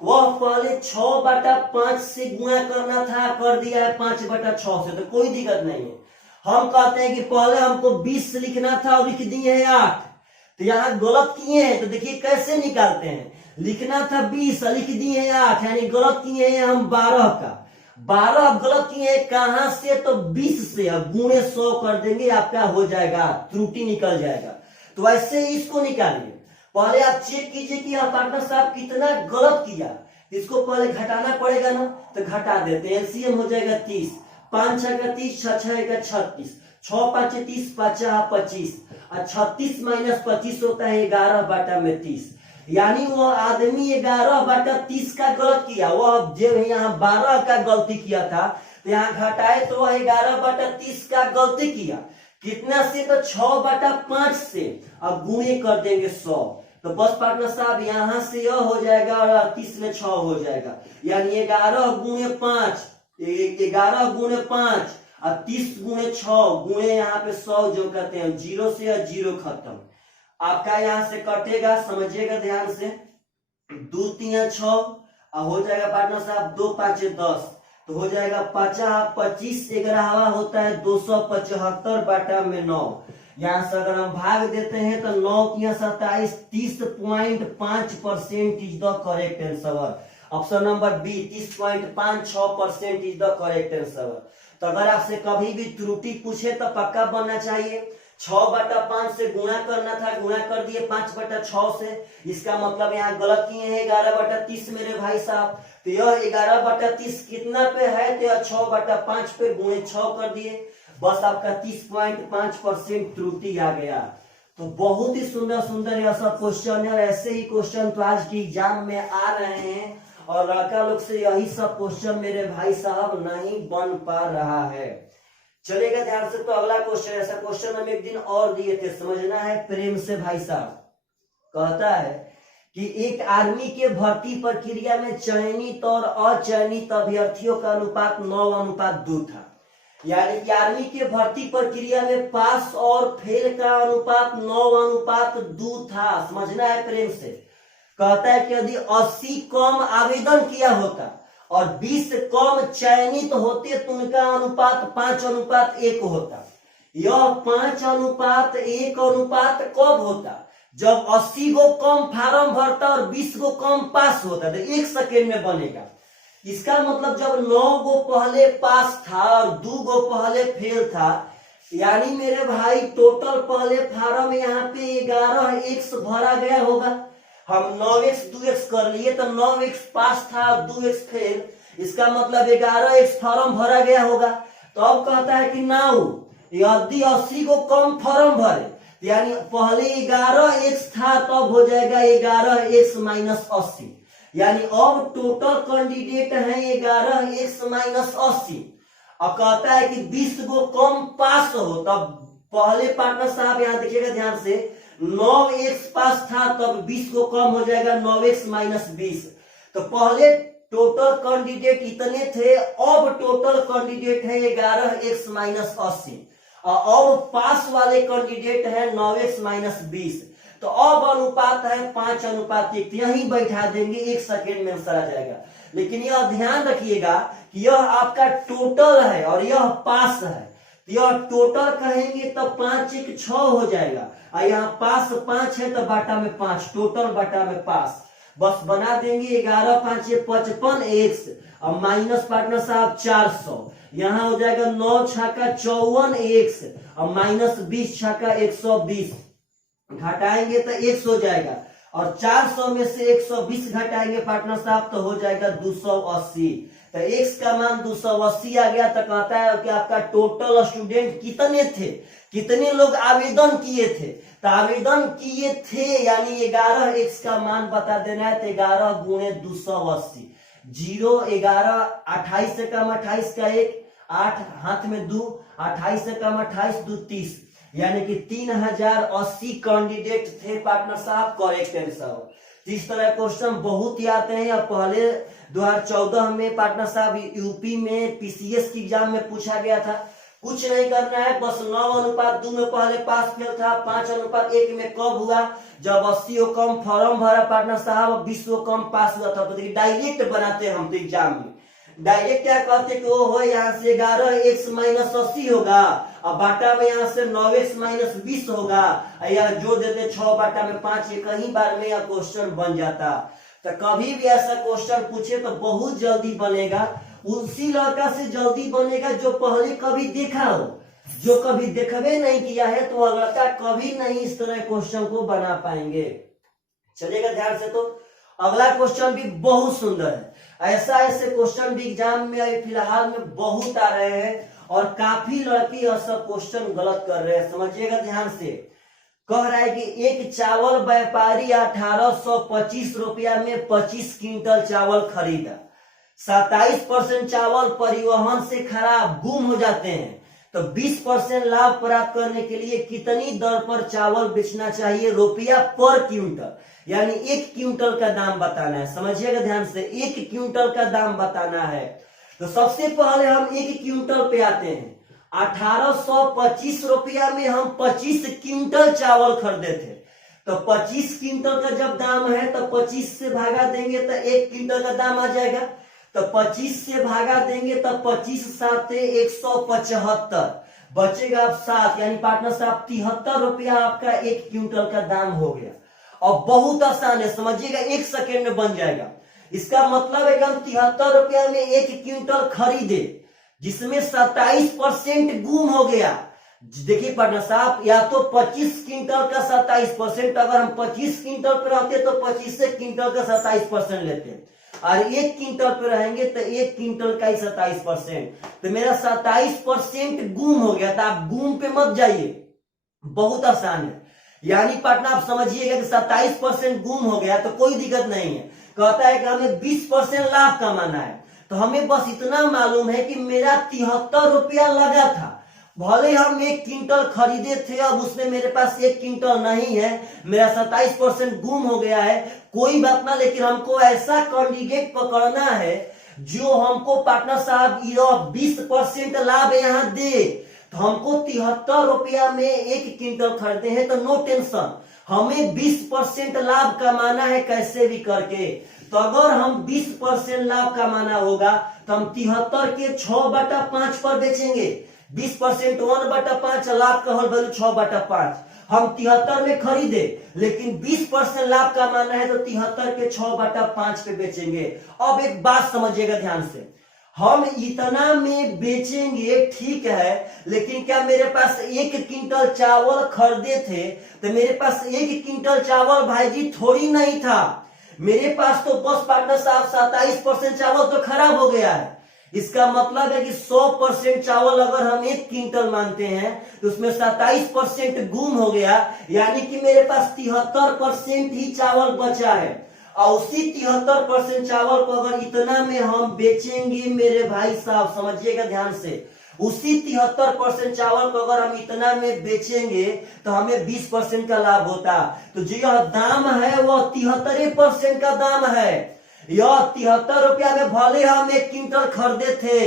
वह पहले 6/5 से गुणा करना था, कर दिया है 5/6 से, तो कोई दिक्कत नहीं है। हम कहते हैं कि पहले हमको 20 लिखना था और लिख दिए हैं 8, तो यहाँ गलत किए हैं। तो देखिए कैसे निकालते हैं, लिखना था 20 लिख दिए हैं 8, यानी गलत किए हैं हम 12 का। 12 गलत किए हैं कहां से, तो 20 से। अब गुणे 100 कर देंगे, आपका हो जाएगा, त्रुटि निकल जाएगा। तो ऐसे ही इसको निकालिए। पहले आप चेक कीजिए कि पार्टनर साहब कितना गलत किया, इसको पहले घटाना पड़ेगा ना, तो घटा देते हैं। एलसीएम हो जाएगा 30, 5 6 का 30, 6 6 का 36, 6 5 30, 5 25, और 36 माइनस 25 होता है 11/30, यानी वो आदमी 11/30 का गलत किया। वह जो यहाँ 12 का गलती किया था, तो यहाँ घटाए तो वह 11/30 का गलती किया। कितना से, तो 6/5 से। अब गुणे कर देंगे 100, तो बस पार्टनर साहब यहाँ से यह हो जाएगा और 30 में 6 हो जाएगा, यानी 11 गुणे 5, 11 गुणे 5 और 30 गुणे 6 गुणे यहाँ पे 100 जो कहते हैं, 0 से 0 खत्म। आपका यहाँ से कटेगा, समझिएगा ध्यान से, 2 3 6 और हो जाएगा पार्टनर साहब 2 5 10, तो हो जाएगा 50 25 11 होता है 275/9। यहाँ से अगर हम भाग देते हैं तो 9 × 27, 30.5% is the correct answer. Option number B, 30.56% is the correct answer. तो अगर आपसे कभी भी त्रुटि पूछे तो पक्का बनना चाहिए। 6/5 से गुणा करना था, गुणा कर दिए 5/6 से, इसका मतलब यहाँ गलत किए हैं 11/30 मेरे भाई साहब। तो यह 11/30 कितना पे है, तो यह 6/5 पे गुणे 6 कर दिए, बस आपका 30.5% त्रुटि आ गया। तो बहुत ही सुंदर सुंदर यह सब क्वेश्चन है, और ऐसे ही क्वेश्चन तो आज की एग्जाम में आ रहे हैं, और लड़का लोग से यही सब क्वेश्चन मेरे भाई साहब नहीं बन पा रहा है। चलेगा ध्यान से। तो अगला क्वेश्चन, ऐसा क्वेश्चन हम एक दिन और दिए थे, समझना है प्रेम से भाई साहब। कहता है कि एक आर्मी के भर्ती प्रक्रिया में चयनित और अचयनित अभ्यर्थियों का अनुपात 9:2 था, यानी कि आर्मी के भर्ती प्रक्रिया में पास और फेल का अनुपात 9:2 था। समझना है प्रेम से। कहता है कि यदि 80 कम आवेदन किया होता और 20 कम चयनित होते तो उनका अनुपात 5:1 होता। यह 5:1 कब होता, जब 80 गो कम फार्म भरता और 20 गो कम पास होता, तो 1 सेकेंड में बनेगा। इसका मतलब जब 9 गो पहले पास था और 2 गो पहले फेल था, यानी मेरे भाई टोटल पहले फार्म यहाँ पे 11x भरा गया होगा। हम 9x 2x कर लिए तो 9x पास था और 2x फेल, इसका मतलब 11x फॉर्म भरा गया होगा। तो अब कहता है कि नाउ यदि 80 को कम फॉर्म भरे, यानी पहले 11x था, तब हो जाएगा 11x - 80, यानी अब टोटल कैंडिडेट है 11x-80 और कहता है कि 20 को कम पास हो। तब पहले पार्टनर साहब यहाँ देखिएगा ध्यान से 9x पास था, तब 20 को कम हो जाएगा 9x-20। तो पहले टोटल कैंडिडेट इतने थे, अब टोटल कैंडिडेट है 11x-80 और अब पास वाले कैंडिडेट है 9x-20। तो अब अनुपात है 5:1। यही बैठा देंगे, 1 सेकेंड में आंसर आ जाएगा। लेकिन यह ध्यान रखिएगा कि यह आपका टोटल है और यह पास है। तो यह टोटल कहेंगे तो 5×1=6 हो जाएगा और यहाँ पास 5 है तो बाटा में 5, टोटल बाटा में पास। बस बना देंगे 11×5=55x और माइनस पार्टनर साहब 400। यहाँ हो जाएगा 9×6=54x और माइनस 20×120। घटाएंगे तो 100 हो जाएगा और 400 में से 120 घटाएंगे पार्टनर साहब तो हो जाएगा 280। तो x का मान 280 आ गया। तो कहता है कि आपका टोटल स्टूडेंट कितने थे, कितने लोग आवेदन किए थे। तो आवेदन किए थे यानी 11x का मान बता देना है। तो 11×280, 0 11 28 से कम 28 का 1, 8 हाथ में 2, 28 से कम 28 2 30, यानी कि 3080 कैंडिडेट थे पार्टनर साहब। Correct answer. इस तरह क्वेश्चन बहुत ही आते हैं। अब पहले 2014 में पार्टनर साहब यूपी में पीसीएस की एग्जाम में पूछा गया था। कुछ नहीं करना है, बस 9:2 में पहले पास फेल था, 5:1 में कब हुआ, जब 80 को कम फॉर्म भरा पार्टनर साहब, 20 को कम पास हुआ था। तो देखिए डायरेक्ट बनाते हैं हम तो एग्जाम में। डायरेक्ट क्या कहते कि वो हो यहाँ से 11x-80 होगा और बाटा में यहाँ से 9x-20 होगा, या जो देते 6 बाटा में 5, कहीं बार में यह क्वेश्चन बन जाता। तो कभी भी ऐसा क्वेश्चन पूछे तो बहुत जल्दी बनेगा। उसी लड़का से जल्दी बनेगा जो पहले कभी देखा हो। जो कभी देखबे नहीं किया है तो वह लड़का कभी नहीं इस तरह क्वेश्चन को बना पाएंगे। चलिएगा ध्यान से। तो अगला क्वेश्चन भी बहुत सुंदर है। ऐसे क्वेश्चन भी एग्जाम में फिलहाल में बहुत आ रहे हैं और काफी लड़की ऐसा क्वेश्चन गलत कर रहे हैं। समझिएगा ध्यान से। कह रहा है कि एक चावल व्यापारी 1825 रुपया में 25 क्विंटल चावल खरीदा। 27% चावल परिवहन से खराब गुम हो जाते हैं, तो 20% लाभ प्राप्त करने के लिए कितनी दर पर चावल बेचना चाहिए रुपया पर क्विंटल। यानी 1 क्विंटल का दाम बताना है। समझिएगा ध्यान से, 1 क्विंटल का दाम बताना है। तो सबसे पहले हम 1 क्विंटल पे आते हैं। 1825 रुपया में हम 25 क्विंटल चावल खरीदे थे। तो 25 क्विंटल का जब दाम है तो 25 से भागा देंगे तो 1 क्विंटल का दाम आ जाएगा। तो 25 से भागा देंगे तो 25 7 175, बचेगा आप 7, यानी पार्टनर साहब 73 रुपया आपका 1 क्विंटल का दाम हो गया। और बहुत आसान है, समझिएगा 1 सेकेंड में बन जाएगा। इसका मतलब है कि हम 73 रुपया में 1 क्विंटल खरीदे जिसमें 27% गुम हो गया। देखिए पार्टनर साहब, या तो 25 क्विंटल का 27%, अगर हम 25 क्विंटल पे रहते तो 25 क्विंटल का 27% लेते, और 1 क्विंटल पे रहेंगे तो 1 क्विंटल का ही 27%। तो मेरा 27% गुम हो गया। तो आप गुम पे मत जाइए, बहुत आसान है। यानी पार्टनर आप समझिएगा कि 27% गुम हो गया तो कोई दिक्कत नहीं है। कहता है कि हमें 20% लाभ कमाना है। तो हमें बस इतना मालूम है कि मेरा 73 रुपया लगा था। भले हम 1 क्विंटल खरीदे थे, अब उसमें मेरे पास 1 क्विंटल नहीं है, मेरा 27% गुम हो गया है, कोई बात ना। लेकिन हमको ऐसा कैंडिडेट पकड़ना है जो हमको पार्टनर साहब 20% लाभ यहाँ दे। तो हमको 73 रुपया में 1 क्विंटल खरीदे हैं, तो नो टेंशन, हमें 20% लाभ कमाना है कैसे भी करके। तो अगर हम 20% लाभ कमाना होगा तो हम 73 के 6/5 पर बेचेंगे। 20% 1/5, लाभ का होल वैल्यू 6/5। हम 73 में खरीदे लेकिन 20% लाभ कमाना है तो 73 के 6/5 पे बेचेंगे। अब एक बात समझिएगा ध्यान से, हम इतना में बेचेंगे ठीक है, लेकिन क्या मेरे पास 1 क्विंटल चावल खरीदे थे तो मेरे पास 1 क्विंटल चावल भाई जी थोड़ी नहीं था। मेरे पास तो बस पार्टनर साहब 27% चावल तो खराब हो गया है। इसका मतलब है कि 100% चावल अगर हम 1 क्विंटल मानते हैं तो उसमें 27% गुम हो गया, यानी कि मेरे पास 73% ही चावल बचा है। और उसी 73% चावल को अगर इतना में हम बेचेंगे मेरे भाई साहब, समझिएगा ध्यान से, उसी 73% चावल को अगर हम इतना में बेचेंगे तो हमें 20% का लाभ होता। तो जो यह दाम है वह 73% का दाम है। यह 73 रुपया में भले हम 1 क्विंटल खरीदे थे,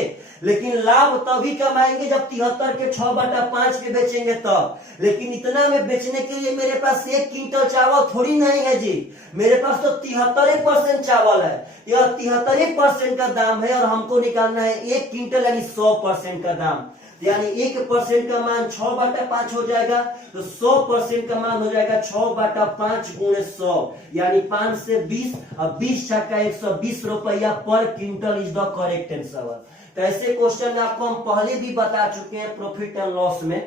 लेकिन लाभ तभी कमाएंगे जब 73 के 6/5 पे बेचेंगे तब। लेकिन इतना में बेचने के लिए मेरे पास 1 क्विंटल चावल थोड़ी नहीं है जी, मेरे पास तो 73% चावल है। यह 73% का दाम है और हमको निकालना है 1 क्विंटल यानी 100% का दाम। यानी 1% का मान 6/5 हो जाएगा, तो 100% का मान हो जाएगा 6/5 गुणे 100, यानी 5 से 20 और 20 छक्का 120 रुपया पर quintal is the correct answer. तो ऐसे क्वेश्चन आपको हम पहले भी बता चुके हैं प्रॉफिट एंड लॉस में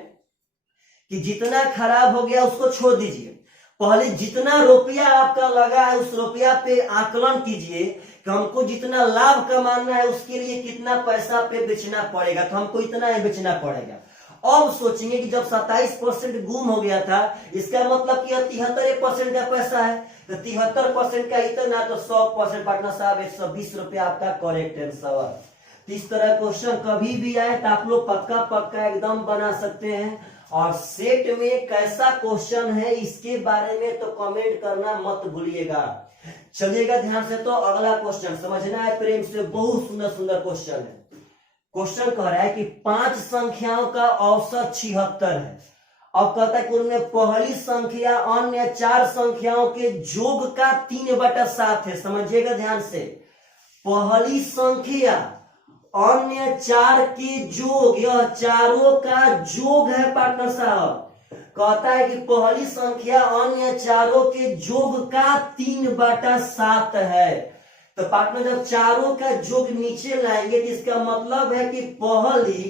कि जितना खराब हो गया उसको छोड़ दीजिए, पहले जितना रुपया आपका लगा है उस रुपया पे आकलन कीजिए कि हमको जितना लाभ कमाना है उसके लिए कितना पैसा पे बेचना पड़ेगा, तो हमको इतना ही बेचना पड़ेगा। अब सोचेंगे कि जब 27% गुम हो गया था, इसका मतलब कि 73% का पैसा है, तो 73% का इतना, तो 100% पार्टनर साहब 120 रुपया आपका करेक्ट आंसर। इस तरह क्वेश्चन कभी भी आए तो आप लोग पक्का पक्का एकदम बना सकते हैं। और सेट में कैसा क्वेश्चन है इसके बारे में तो कमेंट करना मत भूलिएगा। चलिएगा ध्यान से, तो अगला क्वेश्चन समझना है प्रेम से, बहुत सुंदर सुंदर क्वेश्चन है। क्वेश्चन कह रहा है कि 5 संख्याओं का औसत 76 है। अब कहता है कि उनमें पहली संख्या अन्य 4 संख्याओं के योग का 3/7 है। समझिएगा ध्यान से, पहली संख्या अन्य 4 के योग, यह चारों का योग है पार्टनर साहब। कहता है कि पहली संख्या अन्य चारों के योग का 3/7 है। तो पार्टनर जब चारों का योग नीचे लाएंगे तो इसका मतलब है कि पहली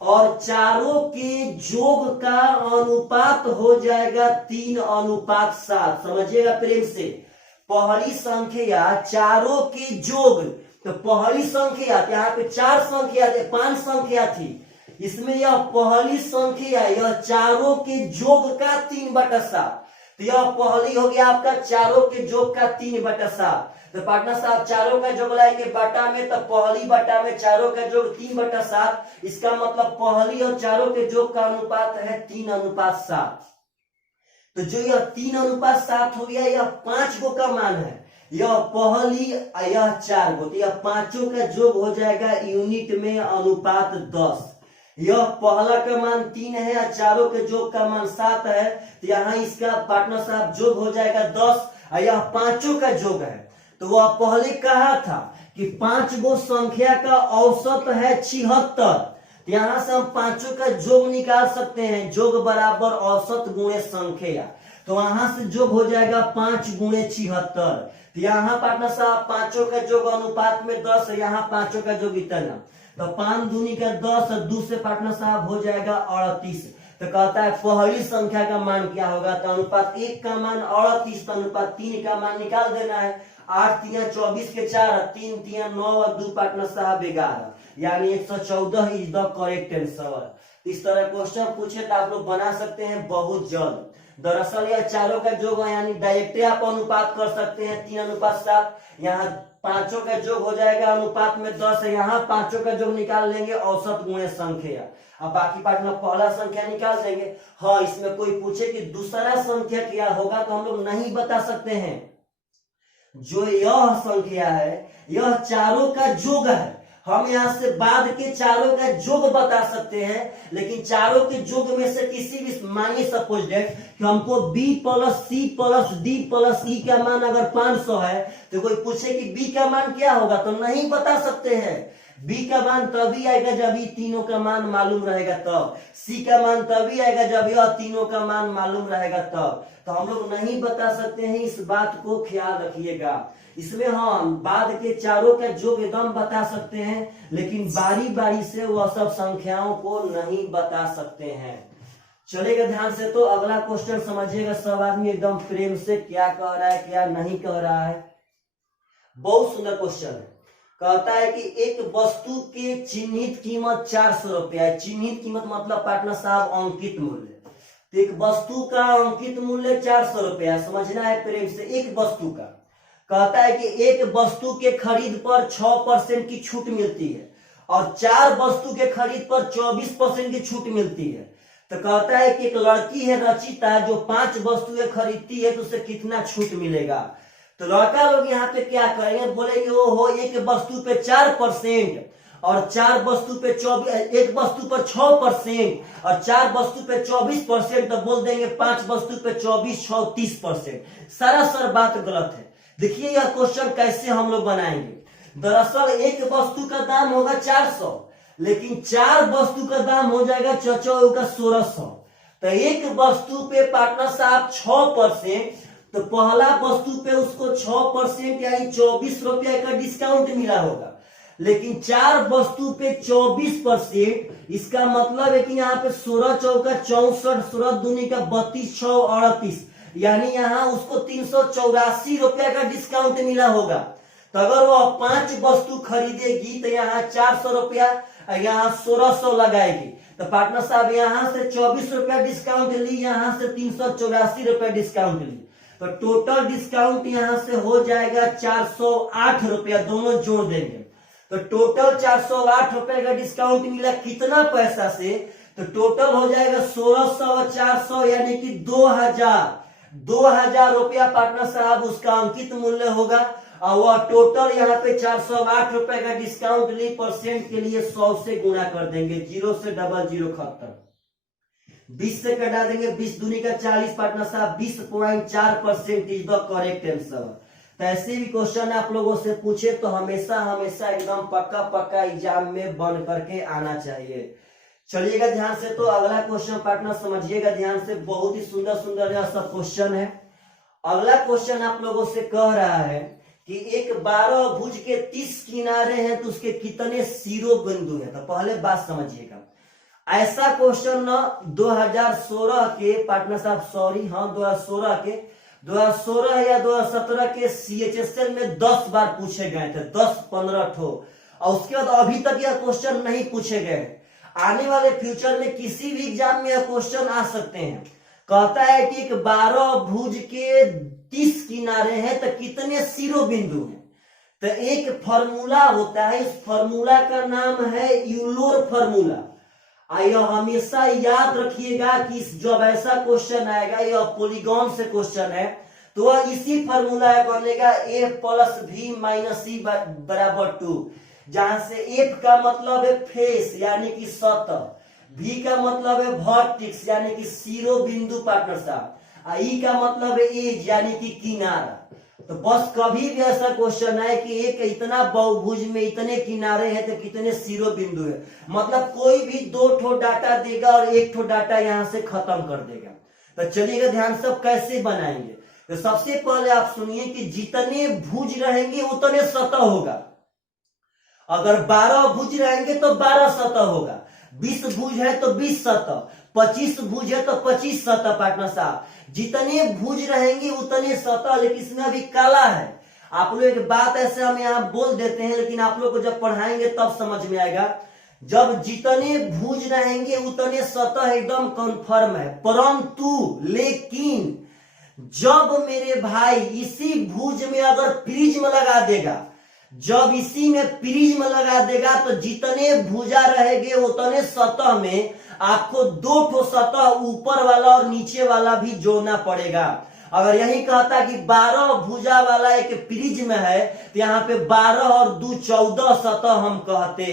और चारों के योग का अनुपात हो जाएगा 3/7। समझिएगा प्रेम से, पहली संख्या चारों के योग, तो पहली संख्या यहाँ पे 4 संख्या थे, 5 संख्या थी, इसमें यह पहली संख्या यह चारों के योग का 3/7, तो यह पहली हो गया आपका चारों के योग का 3/7। तो पार्टनर साहब चारों का योग लाएंगे बटा में, तो पहली बटा में चारों का योग 3/7, इसका मतलब पहली और चारों के योग का अनुपात है 3/7। तो जो यह 3/7 हो गया, यह 5 गो का मान है, यह पहली यह 4 गो, तो यह पांचों का योग हो जाएगा यूनिट में अनुपात 10। यह पहला का मान 3 है और चारों के योग का मान 7 है, तो यहाँ इसका पार्टनर साहब योग हो जाएगा 10 और यह पांचों का योग है। तो वह पहले कहा था कि 5 गो संख्या का औसत है 76, यहां से हम पांचों का योग निकाल सकते हैं, योग बराबर औसत गुणे संख्या, तो वहां से योग हो जाएगा 5 गुणे 76। तो यहाँ पार्टनर साहब पांचों का योग अनुपात में 10 है, यहाँ पांचों का योग इतना, तो 5 दूनी का 10 और 2 से पार्टनर साहब हो जाएगा 38। तो कहता है पहली संख्या का मान क्या होगा, तो अनुपात 1 का मान 38, तो अनुपात 3 का मान निकाल देना है। 8 3 24 के 4, 3 3 9 और 2 पार्टनर साहब 11, यानी 114 इज द करेक्ट आंसर। इस तरह क्वेश्चन पूछे तो आप लोग बना सकते हैं बहुत जल्द। दरअसल यह चारों का योग है, यानी डायरेक्टली आप अनुपात कर सकते हैं 3/7, यहाँ पांचों का योग हो जाएगा अनुपात में 10 है, यहाँ पांचों का योग निकाल लेंगे औसत गुणे संख्या, अब बाकी पार्टनर पहला संख्या निकाल देंगे। हाँ, इसमें कोई पूछे कि दूसरा संख्या क्या होगा तो हम लोग नहीं बता सकते हैं। जो यह संख्या है यह चारों का योग है, हम यहाँ से बाद के चारों का योग बता सकते हैं, लेकिन चारों के योग में से किसी भी, मानिए सपोज डेट कि हमको b + c + d + e का मान अगर 500 है, तो कोई पूछे कि b का मान क्या होगा तो नहीं बता सकते हैं। b का मान तभी आएगा जब ये तीनों का मान मालूम रहेगा तब, c का मान तभी आएगा जब यह तीनों का मान मालूम रहेगा तब, तो हम लोग नहीं बता सकते हैं, इस बात को ख्याल रखिएगा। इसमें हम बाद के चारों का योग एकदम बता सकते हैं, लेकिन बारी बारी से वह सब संख्याओं को नहीं बता सकते हैं। चलेगा ध्यान से, तो अगला क्वेश्चन समझिएगा सब आदमी एकदम प्रेम से, क्या कह रहा है क्या नहीं कह रहा है। बहुत सुंदर क्वेश्चन है। कहता है कि एक वस्तु के चिन्हित कीमत 400 रुपया है। चिन्हित कीमत मतलब पार्टनर साहब अंकित मूल्य, तो एक वस्तु का अंकित मूल्य 400 रुपया समझना है प्रेम से, एक वस्तु का। कहता है कि एक वस्तु के खरीद पर 6% की छूट मिलती है और 4 वस्तु के खरीद पर 24% की छूट मिलती है। तो कहता है कि एक लड़की है रचिता जो 5 वस्तुएं खरीदती है तो उसे कितना छूट मिलेगा। तो लड़का लोग यहाँ पे क्या करेंगे, बोलेंगे ओहो एक वस्तु पे 4% और 4 वस्तु पे 24, एक वस्तु पर 6% और 4 वस्तु पे 24%, तो बोल देंगे 5 वस्तु पे 24, 6, 30%। सरासर बात गलत है। देखिए यह क्वेश्चन कैसे हम लोग बनाएंगे। दरअसल एक वस्तु का दाम होगा 400, लेकिन 4 वस्तु का दाम हो जाएगा चचो का 1600। तो एक वस्तु पे पार्टनर साहब 6%, तो पहला वस्तु पे उसको 6% यानी 24 रुपया का डिस्काउंट मिला होगा। लेकिन 4 वस्तु पे 24%, इसका मतलब है कि यहाँ पे 16 चौका 64, 16 दूनी का 32, 6 38, यानी यहाँ उसको 384 रुपया का डिस्काउंट मिला होगा। तो अगर वो 5 वस्तु खरीदेगी तो यहाँ 400 रुपया, यहाँ 1600 लगाएगी। तो पार्टनर साहब यहाँ से 24 रुपया डिस्काउंट ली, यहाँ से 384 रुपया डिस्काउंट ली, तो टोटल डिस्काउंट यहाँ से हो जाएगा 408 रुपया, दोनों जोड़ देंगे तो टोटल 408 रुपए का डिस्काउंट मिला। कितना पैसा से, तो टोटल हो जाएगा 1600 और 400 यानी कि 2000 रुपया पार्टनर साहब उसका अंकित मूल्य होगा। और वह टोटल यहाँ पे 408 रुपए का डिस्काउंट ली, परसेंट के लिए 100 से गुणा कर देंगे, 0 से 00 खत्म, 20 से कटा देंगे, 20 दूनी का 40 पार्टनर साहब 20.4% इज द करेक्ट आंसर। तो ऐसे भी क्वेश्चन आप लोगों से पूछे तो हमेशा एकदम पक्का एग्जाम में बन करके आना चाहिए। चलिएगा ध्यान से, तो अगला क्वेश्चन पार्टनर समझिएगा ध्यान से, बहुत ही सुंदर यह सब क्वेश्चन है। अगला क्वेश्चन आप लोगों से कह रहा है कि एक 12 भुज के 30 किनारे हैं तो उसके कितने शिरोबिंदु हैं। तो पहले बात समझिएगा, ऐसा क्वेश्चन न 2016 के पार्टनर साहब, सॉरी हाँ 2016 या 2017 के CHSL में 10 बार पूछे गए थे, 10-15 ठो, और उसके बाद अभी तक यह क्वेश्चन नहीं पूछे गए। आने वाले फ्यूचर में किसी भी एग्जाम में यह क्वेश्चन आ सकते हैं। कहता है कि एक 12 भुज के 30 किनारे हैं तो कितने शिरोबिंदु हैं। तो एक फॉर्मूला होता है, इस फॉर्मूला का नाम है यूलर फॉर्मूला। यह हमेशा याद रखिएगा कि जब ऐसा क्वेश्चन आएगा, यह पॉलीगॉन से क्वेश्चन है, तो वह इसी फॉर्मूला बनेगा a + v - c = 2, जहां से f का मतलब है फेस यानी कि सतह, v का मतलब है वर्टेक्स यानी कि शिरोबिंदु पार्टनर साहब, e का मतलब है एज यानी कि किनारा। तो बस कभी भी ऐसा क्वेश्चन है कि एक इतना बहुभुज में इतने किनारे हैं तो कितने शिरोबिंदु है, मतलब कोई भी 2 ठो डाटा देगा और 1 ठो डाटा यहां से खत्म कर देगा। तो चलिएगा ध्यान से कैसे बनाएंगे। तो सबसे पहले आप सुनिए कि जितने भुज रहेंगे उतने सतह होगा। अगर 12 भुज रहेंगे तो 12 सतह होगा, 20 भुज है तो 20 सतह, 25 भुज है तो 25 सतह पार्टनर साहब। जितने भुज रहेंगे उतने सतह, लेकिन इसमें अभी काला है। आप लोग एक बात ऐसे हम यहाँ बोल देते हैं, लेकिन आप लोग को जब पढ़ाएंगे तब समझ में आएगा। जब जितने भुज रहेंगे उतने सतह एकदम कंफर्म है, परंतु लेकिन जब मेरे भाई इसी भुज में अगर प्रिज्म लगा देगा, जब इसी में प्रिज्म लगा देगा तो जितने भुजा रहेंगे उतने सतह में आपको 2 ठो सतह ऊपर वाला और नीचे वाला भी जोड़ना पड़ेगा। अगर यही कहता कि 12 भुजा वाला एक प्रिज्म है तो यहाँ पे 12 और 2 14 सतह हम कहते।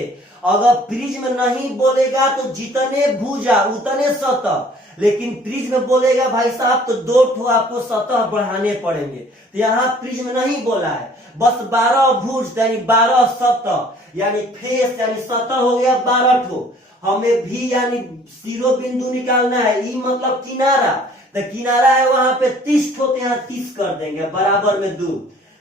अगर प्रिज्म नहीं बोलेगा तो जितने भुजा उतने सतह, लेकिन प्रिज्म बोलेगा भाई साहब तो 2 ठो आपको सतह बढ़ाने पड़ेंगे। तो यहाँ प्रिज्म नहीं बोला है, बस 12 भुज यानी 12 सतह यानी फेस यानी सतह हो गया 12 ठो। हमें भी यानी शिरोबिंदु निकालना है, ई मतलब किनारा, तो किनारा है वहां पे 30 ठो, तो यहाँ 30 कर देंगे बराबर में 2,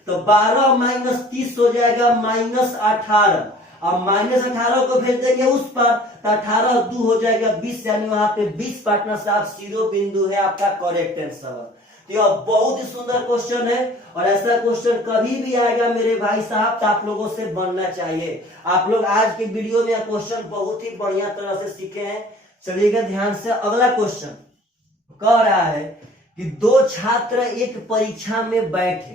तो 12 - 30 हो जाएगा -18, और -18 को भेज देंगे उस पर, तो 18 2 हो जाएगा 20, यानी वहां पे 20 पार्टनर साहब शिरोबिंदु है आपका करेक्ट आंसर। तो यह बहुत ही सुंदर क्वेश्चन है, और ऐसा क्वेश्चन कभी भी आएगा मेरे भाई साहब तो आप लोगों से बनना चाहिए। आप लोग आज के वीडियो में यह क्वेश्चन बहुत ही बढ़िया तरह से सीखे हैं। चलिएगा ध्यान से, अगला क्वेश्चन कह रहा है कि 2 छात्र एक परीक्षा में बैठे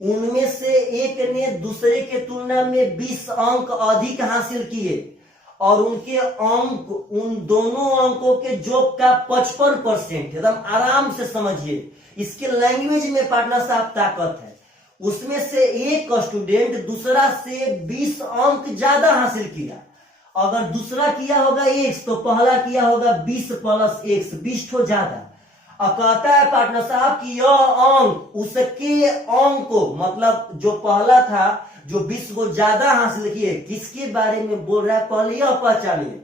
उनमें से एक ने दूसरे के तुलना में 20 अंक अधिक हासिल किए और उनके अंक उन दोनों अंकों के योग का 55%, एकदम आराम से समझिए, इसके लैंग्वेज में पार्टनर साहब ताकत है। उसमें से एक स्टूडेंट दूसरा से 20 अंक ज्यादा हासिल किया। अगर दूसरा किया होगा x तो पहला किया होगा 20 प्लस x, 20 ठो ज्यादा। अब कहता है पार्टनर साहब कि यह अंक उसके अंक को, मतलब जो पहला था जो 20 को ज्यादा हासिल किए, किसके बारे में बोल रहा है पहले यह पहचानिए।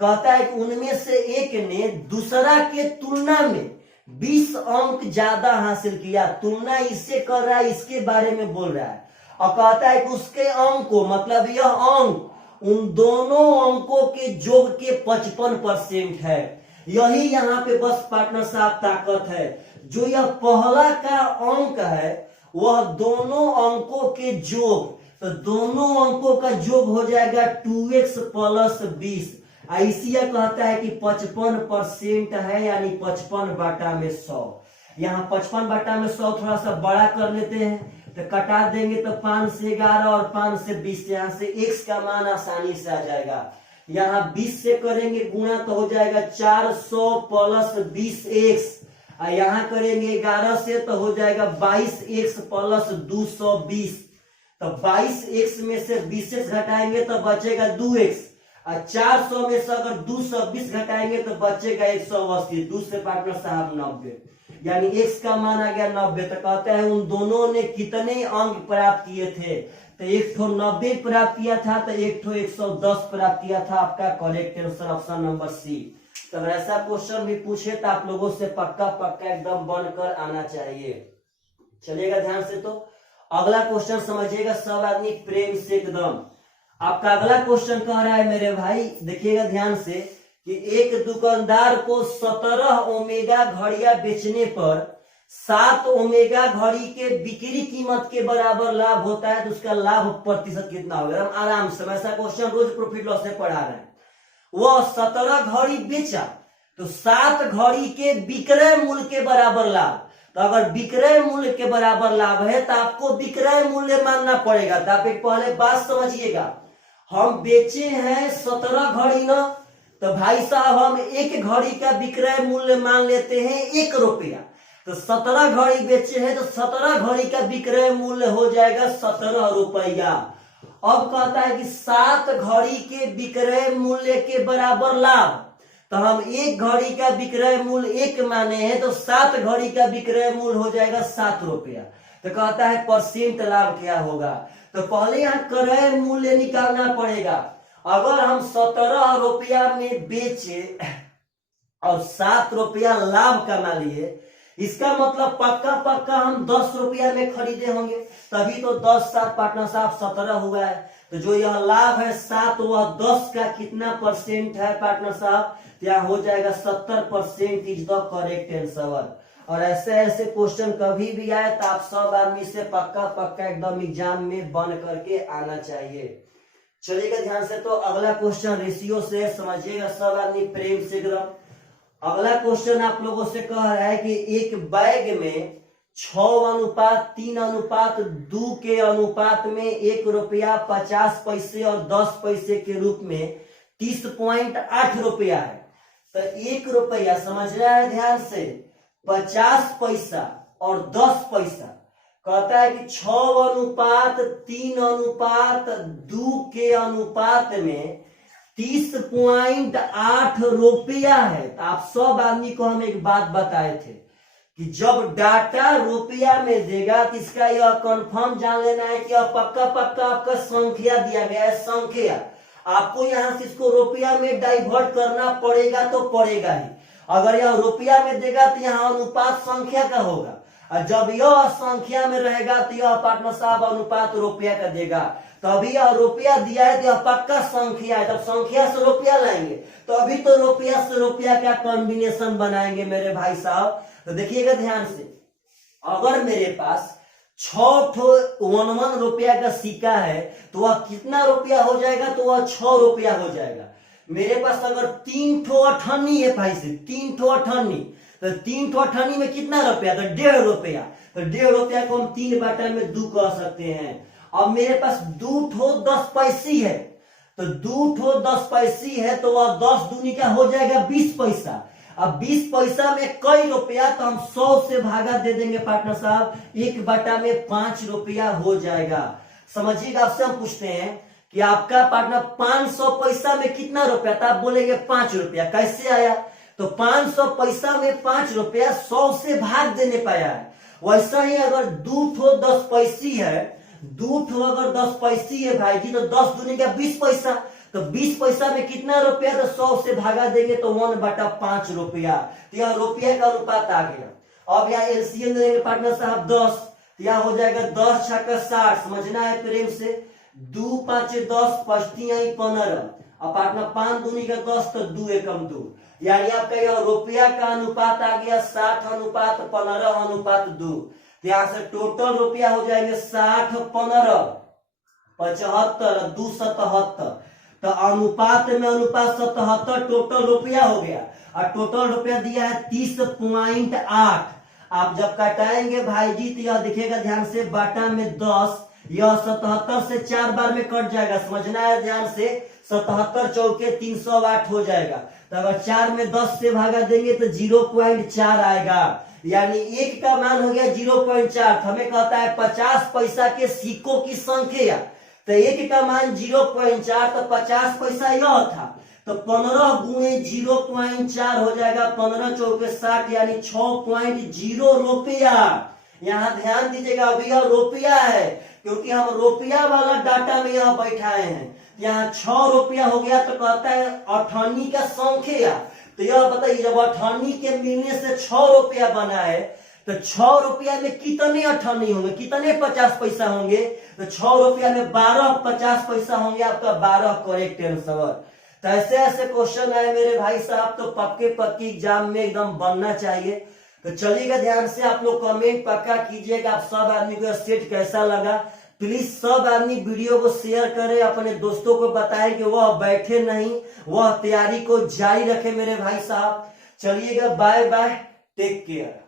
कहता है कि उनमें से एक ने दूसरा के तुलना में 20 अंक ज्यादा हासिल किया। तुलना इससे कर रहा है, इसके बारे में बोल रहा है। और कहता है कि उसके अंक को, मतलब यह अंक उन दोनों अंकों के योग के 55% है। यही यहाँ पे बस पार्टनर साहब ताकत है। जो यह पहला का अंक है वह दोनों अंकों के योग, तो दोनों अंकों का योग हो जाएगा 2x प्लस 20। ऐसिया कहता है कि 55% है, यानी 55/100। यहाँ 55/100 थोड़ा सा बड़ा कर लेते हैं तो कटा देंगे तो 5 से 11 और 5 से 20, यहाँ से x का मान आसानी से आ जाएगा। यहाँ 20 से करेंगे गुणा तो हो जाएगा 400 प्लस 20x, और यहाँ करेंगे 11 से तो हो जाएगा 22x प्लस 220। तो 22x में से 20x घटाएंगे तो बचेगा 2x, और 400 में से अगर 220 घटाएंगे तो बचेगा 180। 2 से पार्टनर साहब 90, यानी x का मान आ गया 90। तो कहते हैं उन दोनों ने कितने अंक प्राप्त किए थे, तो एक ठो 90 प्राप्त किया था, तो एक ठो 110 प्राप्त किया था। आपका correct answer option number C. तो ऐसा क्वेश्चन भी पूछे तो आप लोगों से पक्का पक्का एकदम बनकर आना चाहिए। चलिएगा ध्यान से। तो अगला क्वेश्चन समझिएगा सब आदमी प्रेम से एकदम। आपका अगला क्वेश्चन कह रहा है मेरे भाई, देखिएगा ध्यान से, कि एक दुकानदार को 17 ओमेगा घड़ियां बेचने पर 7 ओमेगा घड़ी के बिक्री कीमत के बराबर लाभ होता है, तो उसका लाभ प्रतिशत कितना होगा। आराम से, ऐसा क्वेश्चन रोज प्रॉफिट लॉस से पढ़ा रहे हैं। वह 17 घड़ी बेचा तो 7 घड़ी के विक्रय मूल्य के बराबर लाभ। तो अगर विक्रय मूल्य के बराबर लाभ है तो आपको विक्रय मूल्य मानना पड़ेगा। तो आप एक पहले बात समझिएगा, हम बेचे हैं 17 घड़ी ना, तो भाई साहब हम एक घड़ी का विक्रय मूल्य मान लेते हैं 1 रुपया। तो 17 घड़ी बेचे हैं तो 17 घड़ी का विक्रय मूल्य हो जाएगा 17 रुपया। अब कहता है कि 7 घड़ी के विक्रय मूल्य के बराबर लाभ, तो हम एक घड़ी का विक्रय मूल्य 1 माने हैं, तो 7 घड़ी का विक्रय मूल्य हो जाएगा 7 रुपया। तो कहता है परसेंट लाभ क्या होगा। तो पहले यहाँ क्रय मूल्य निकालना पड़ेगा। अगर हम 17 रुपया में बेचे और 7 रुपया लाभ कमा लिए, इसका मतलब पक्का पक्का हम 10 रुपया में खरीदे होंगे, तभी तो 10 7 पार्टनर साहब 17 हुआ है। तो जो यह लाभ है 7, वह 10 का कितना परसेंट है पार्टनर साहब, यहाँ हो जाएगा 70% इज द करेक्ट आंसर। और ऐसे ऐसे क्वेश्चन कभी भी आए तो आप सब आदमी से पक्का पक्का एकदम एग्जाम में बन करके आना चाहिए। चलिएगा ध्यान से। तो अगला क्वेश्चन रेशियो से समझिएगा सब आदमी प्रेम से एकदम। अगला क्वेश्चन आप लोगों से कह रहा है कि एक बैग में 6:3:2 के अनुपात में 1 रुपया 50 पैसे और 10 पैसे के रूप में 30.8 रुपया है। तो 1 रुपया समझ रहा है ध्यान से, 50 पैसा और 10 पैसा। कहता है कि 6:3:2 के अनुपात में 30.8 रुपया है। तो आप सब आदमी को हम एक बात बताए थे कि जब डाटा रुपया में देगा तो इसका यह कंफर्म जान लेना है कि यह पक्का पक्का आपका संख्या दिया गया है, संख्या। आपको यहाँ से इसको रुपया में डाइवर्ट करना पड़ेगा तो पड़ेगा ही। अगर यह रुपया में देगा तो यहाँ अनुपात संख्या का होगा, और जब यह संख्या में रहेगा तो यह पार्टनर साहब अनुपात रुपया का देगा। तो अभी यह रुपया दिया है तो यह पक्का संख्या है, तब संख्या से रुपया लाएंगे तो अभी तो रुपया से रुपया का कॉम्बिनेशन बनाएंगे मेरे भाई साहब। तो देखिएगा ध्यान से, अगर मेरे पास 6 ठो 1 रुपया का सिक्का है तो वह कितना रुपया हो जाएगा, तो वह 6 रुपया हो जाएगा। मेरे पास अगर 3 ठो अठन्नी है भाई से, 3 ठो अठन्नी, तो 3 ठो 98 में कितना रुपया, तो 1.5 रुपया। तो 1.5 रुपया को हम 3 बटा में 2 कह सकते हैं। अब मेरे पास 2 ठो 10 पैसी है, तो 2 ठो 10 पैसी है, तो वह 10 दूनी का हो जाएगा 20 पैसा। अब 20 पैसा में कई रुपया, तो हम 100 से भागा दे देंगे पार्टनर साहब, 1 बटा में 5 रुपया हो जाएगा। समझिएगा, आपसे हम पूछते हैं कि आपका पार्टनर 500 पैसा में कितना रुपया था, आप बोलेंगे 5 रुपया। कैसे आया, तो 500 पैसा में 5 रुपया 100 से भाग देने पाया है। वैसा ही अगर 2 ठो 10 पैसी है, 2 ठो अगर 10 पैसी है भाई जी, तो 10 दूनी का 20 पैसा, तो 20 पैसा में कितना रुपया, तो 100 से भागा देंगे तो 1 बटा 5 रुपया। तो यह रुपया का अनुपात आ गया। अब यहाँ एलसीएम देंगे पार्टनर साहब 10, तो यहाँ हो जाएगा 10 छक्का 60, समझना है प्रेम से। 2 5 10, 5 15। अब पार्टनर 5 दूनी का 10, तो 2 एकम 2, यानी आपका यह रुपया का अनुपात आ गया 60 अनुपात 15 अनुपात 2। तो यहाँ से टोटल रुपया हो जाएंगे 60 15 75 2 77। तो अनुपात में अनुपात 77 टोटल रुपया हो गया, और टोटल रुपया दिया है 30.8। आप जब कटाएंगे भाई जी, तो यह दिखेगा ध्यान से, बाटा में 10, यह 77 से 4 बार में कट जाएगा, समझना है ध्यान से। 77 चौके 308 हो जाएगा। तो अगर 4 में 10 से भागा देंगे तो 0.4 आएगा, यानी 1 का मान हो गया 0.4। हमें कहता है 50 पैसा के सिक्कों की संख्या, तो 1 का मान 0.4, तो 50 पैसा यह था, तो 15 गुणे 0.4 हो जाएगा, 15 चौके 60, यानी 6.0 रुपया। यहाँ ध्यान दीजिएगा, अभी यह रुपया है, क्योंकि हम रुपया वाला डाटा में यह बैठाए हैं। यहाँ 6 रुपया हो गया, तो कहता है 98 का संख्या। तो यह बताइए, जब 98 के मिलने से 6 रुपया बना है, तो 6 रुपया में कितने 98 होंगे, कितने 50 पैसा होंगे, तो 6 रुपया में 12 50 पैसा होंगे। आपका 12 करेक्ट आंसर। तो ऐसे ऐसे क्वेश्चन आए मेरे भाई साहब, तो पक्के पक्की एग्जाम में एकदम बनना चाहिए। तो चलिएगा, ध्यान से आप लोग कमेंट पक्का कीजिएगा, आप सब आदमी को सेट कैसा लगा। प्लीज सब आदमी वीडियो को शेयर करें, अपने दोस्तों को बताएं कि वह बैठे नहीं, वह तैयारी को जारी रखे मेरे भाई साहब। चलिएगा, बाय बाय, टेक केयर।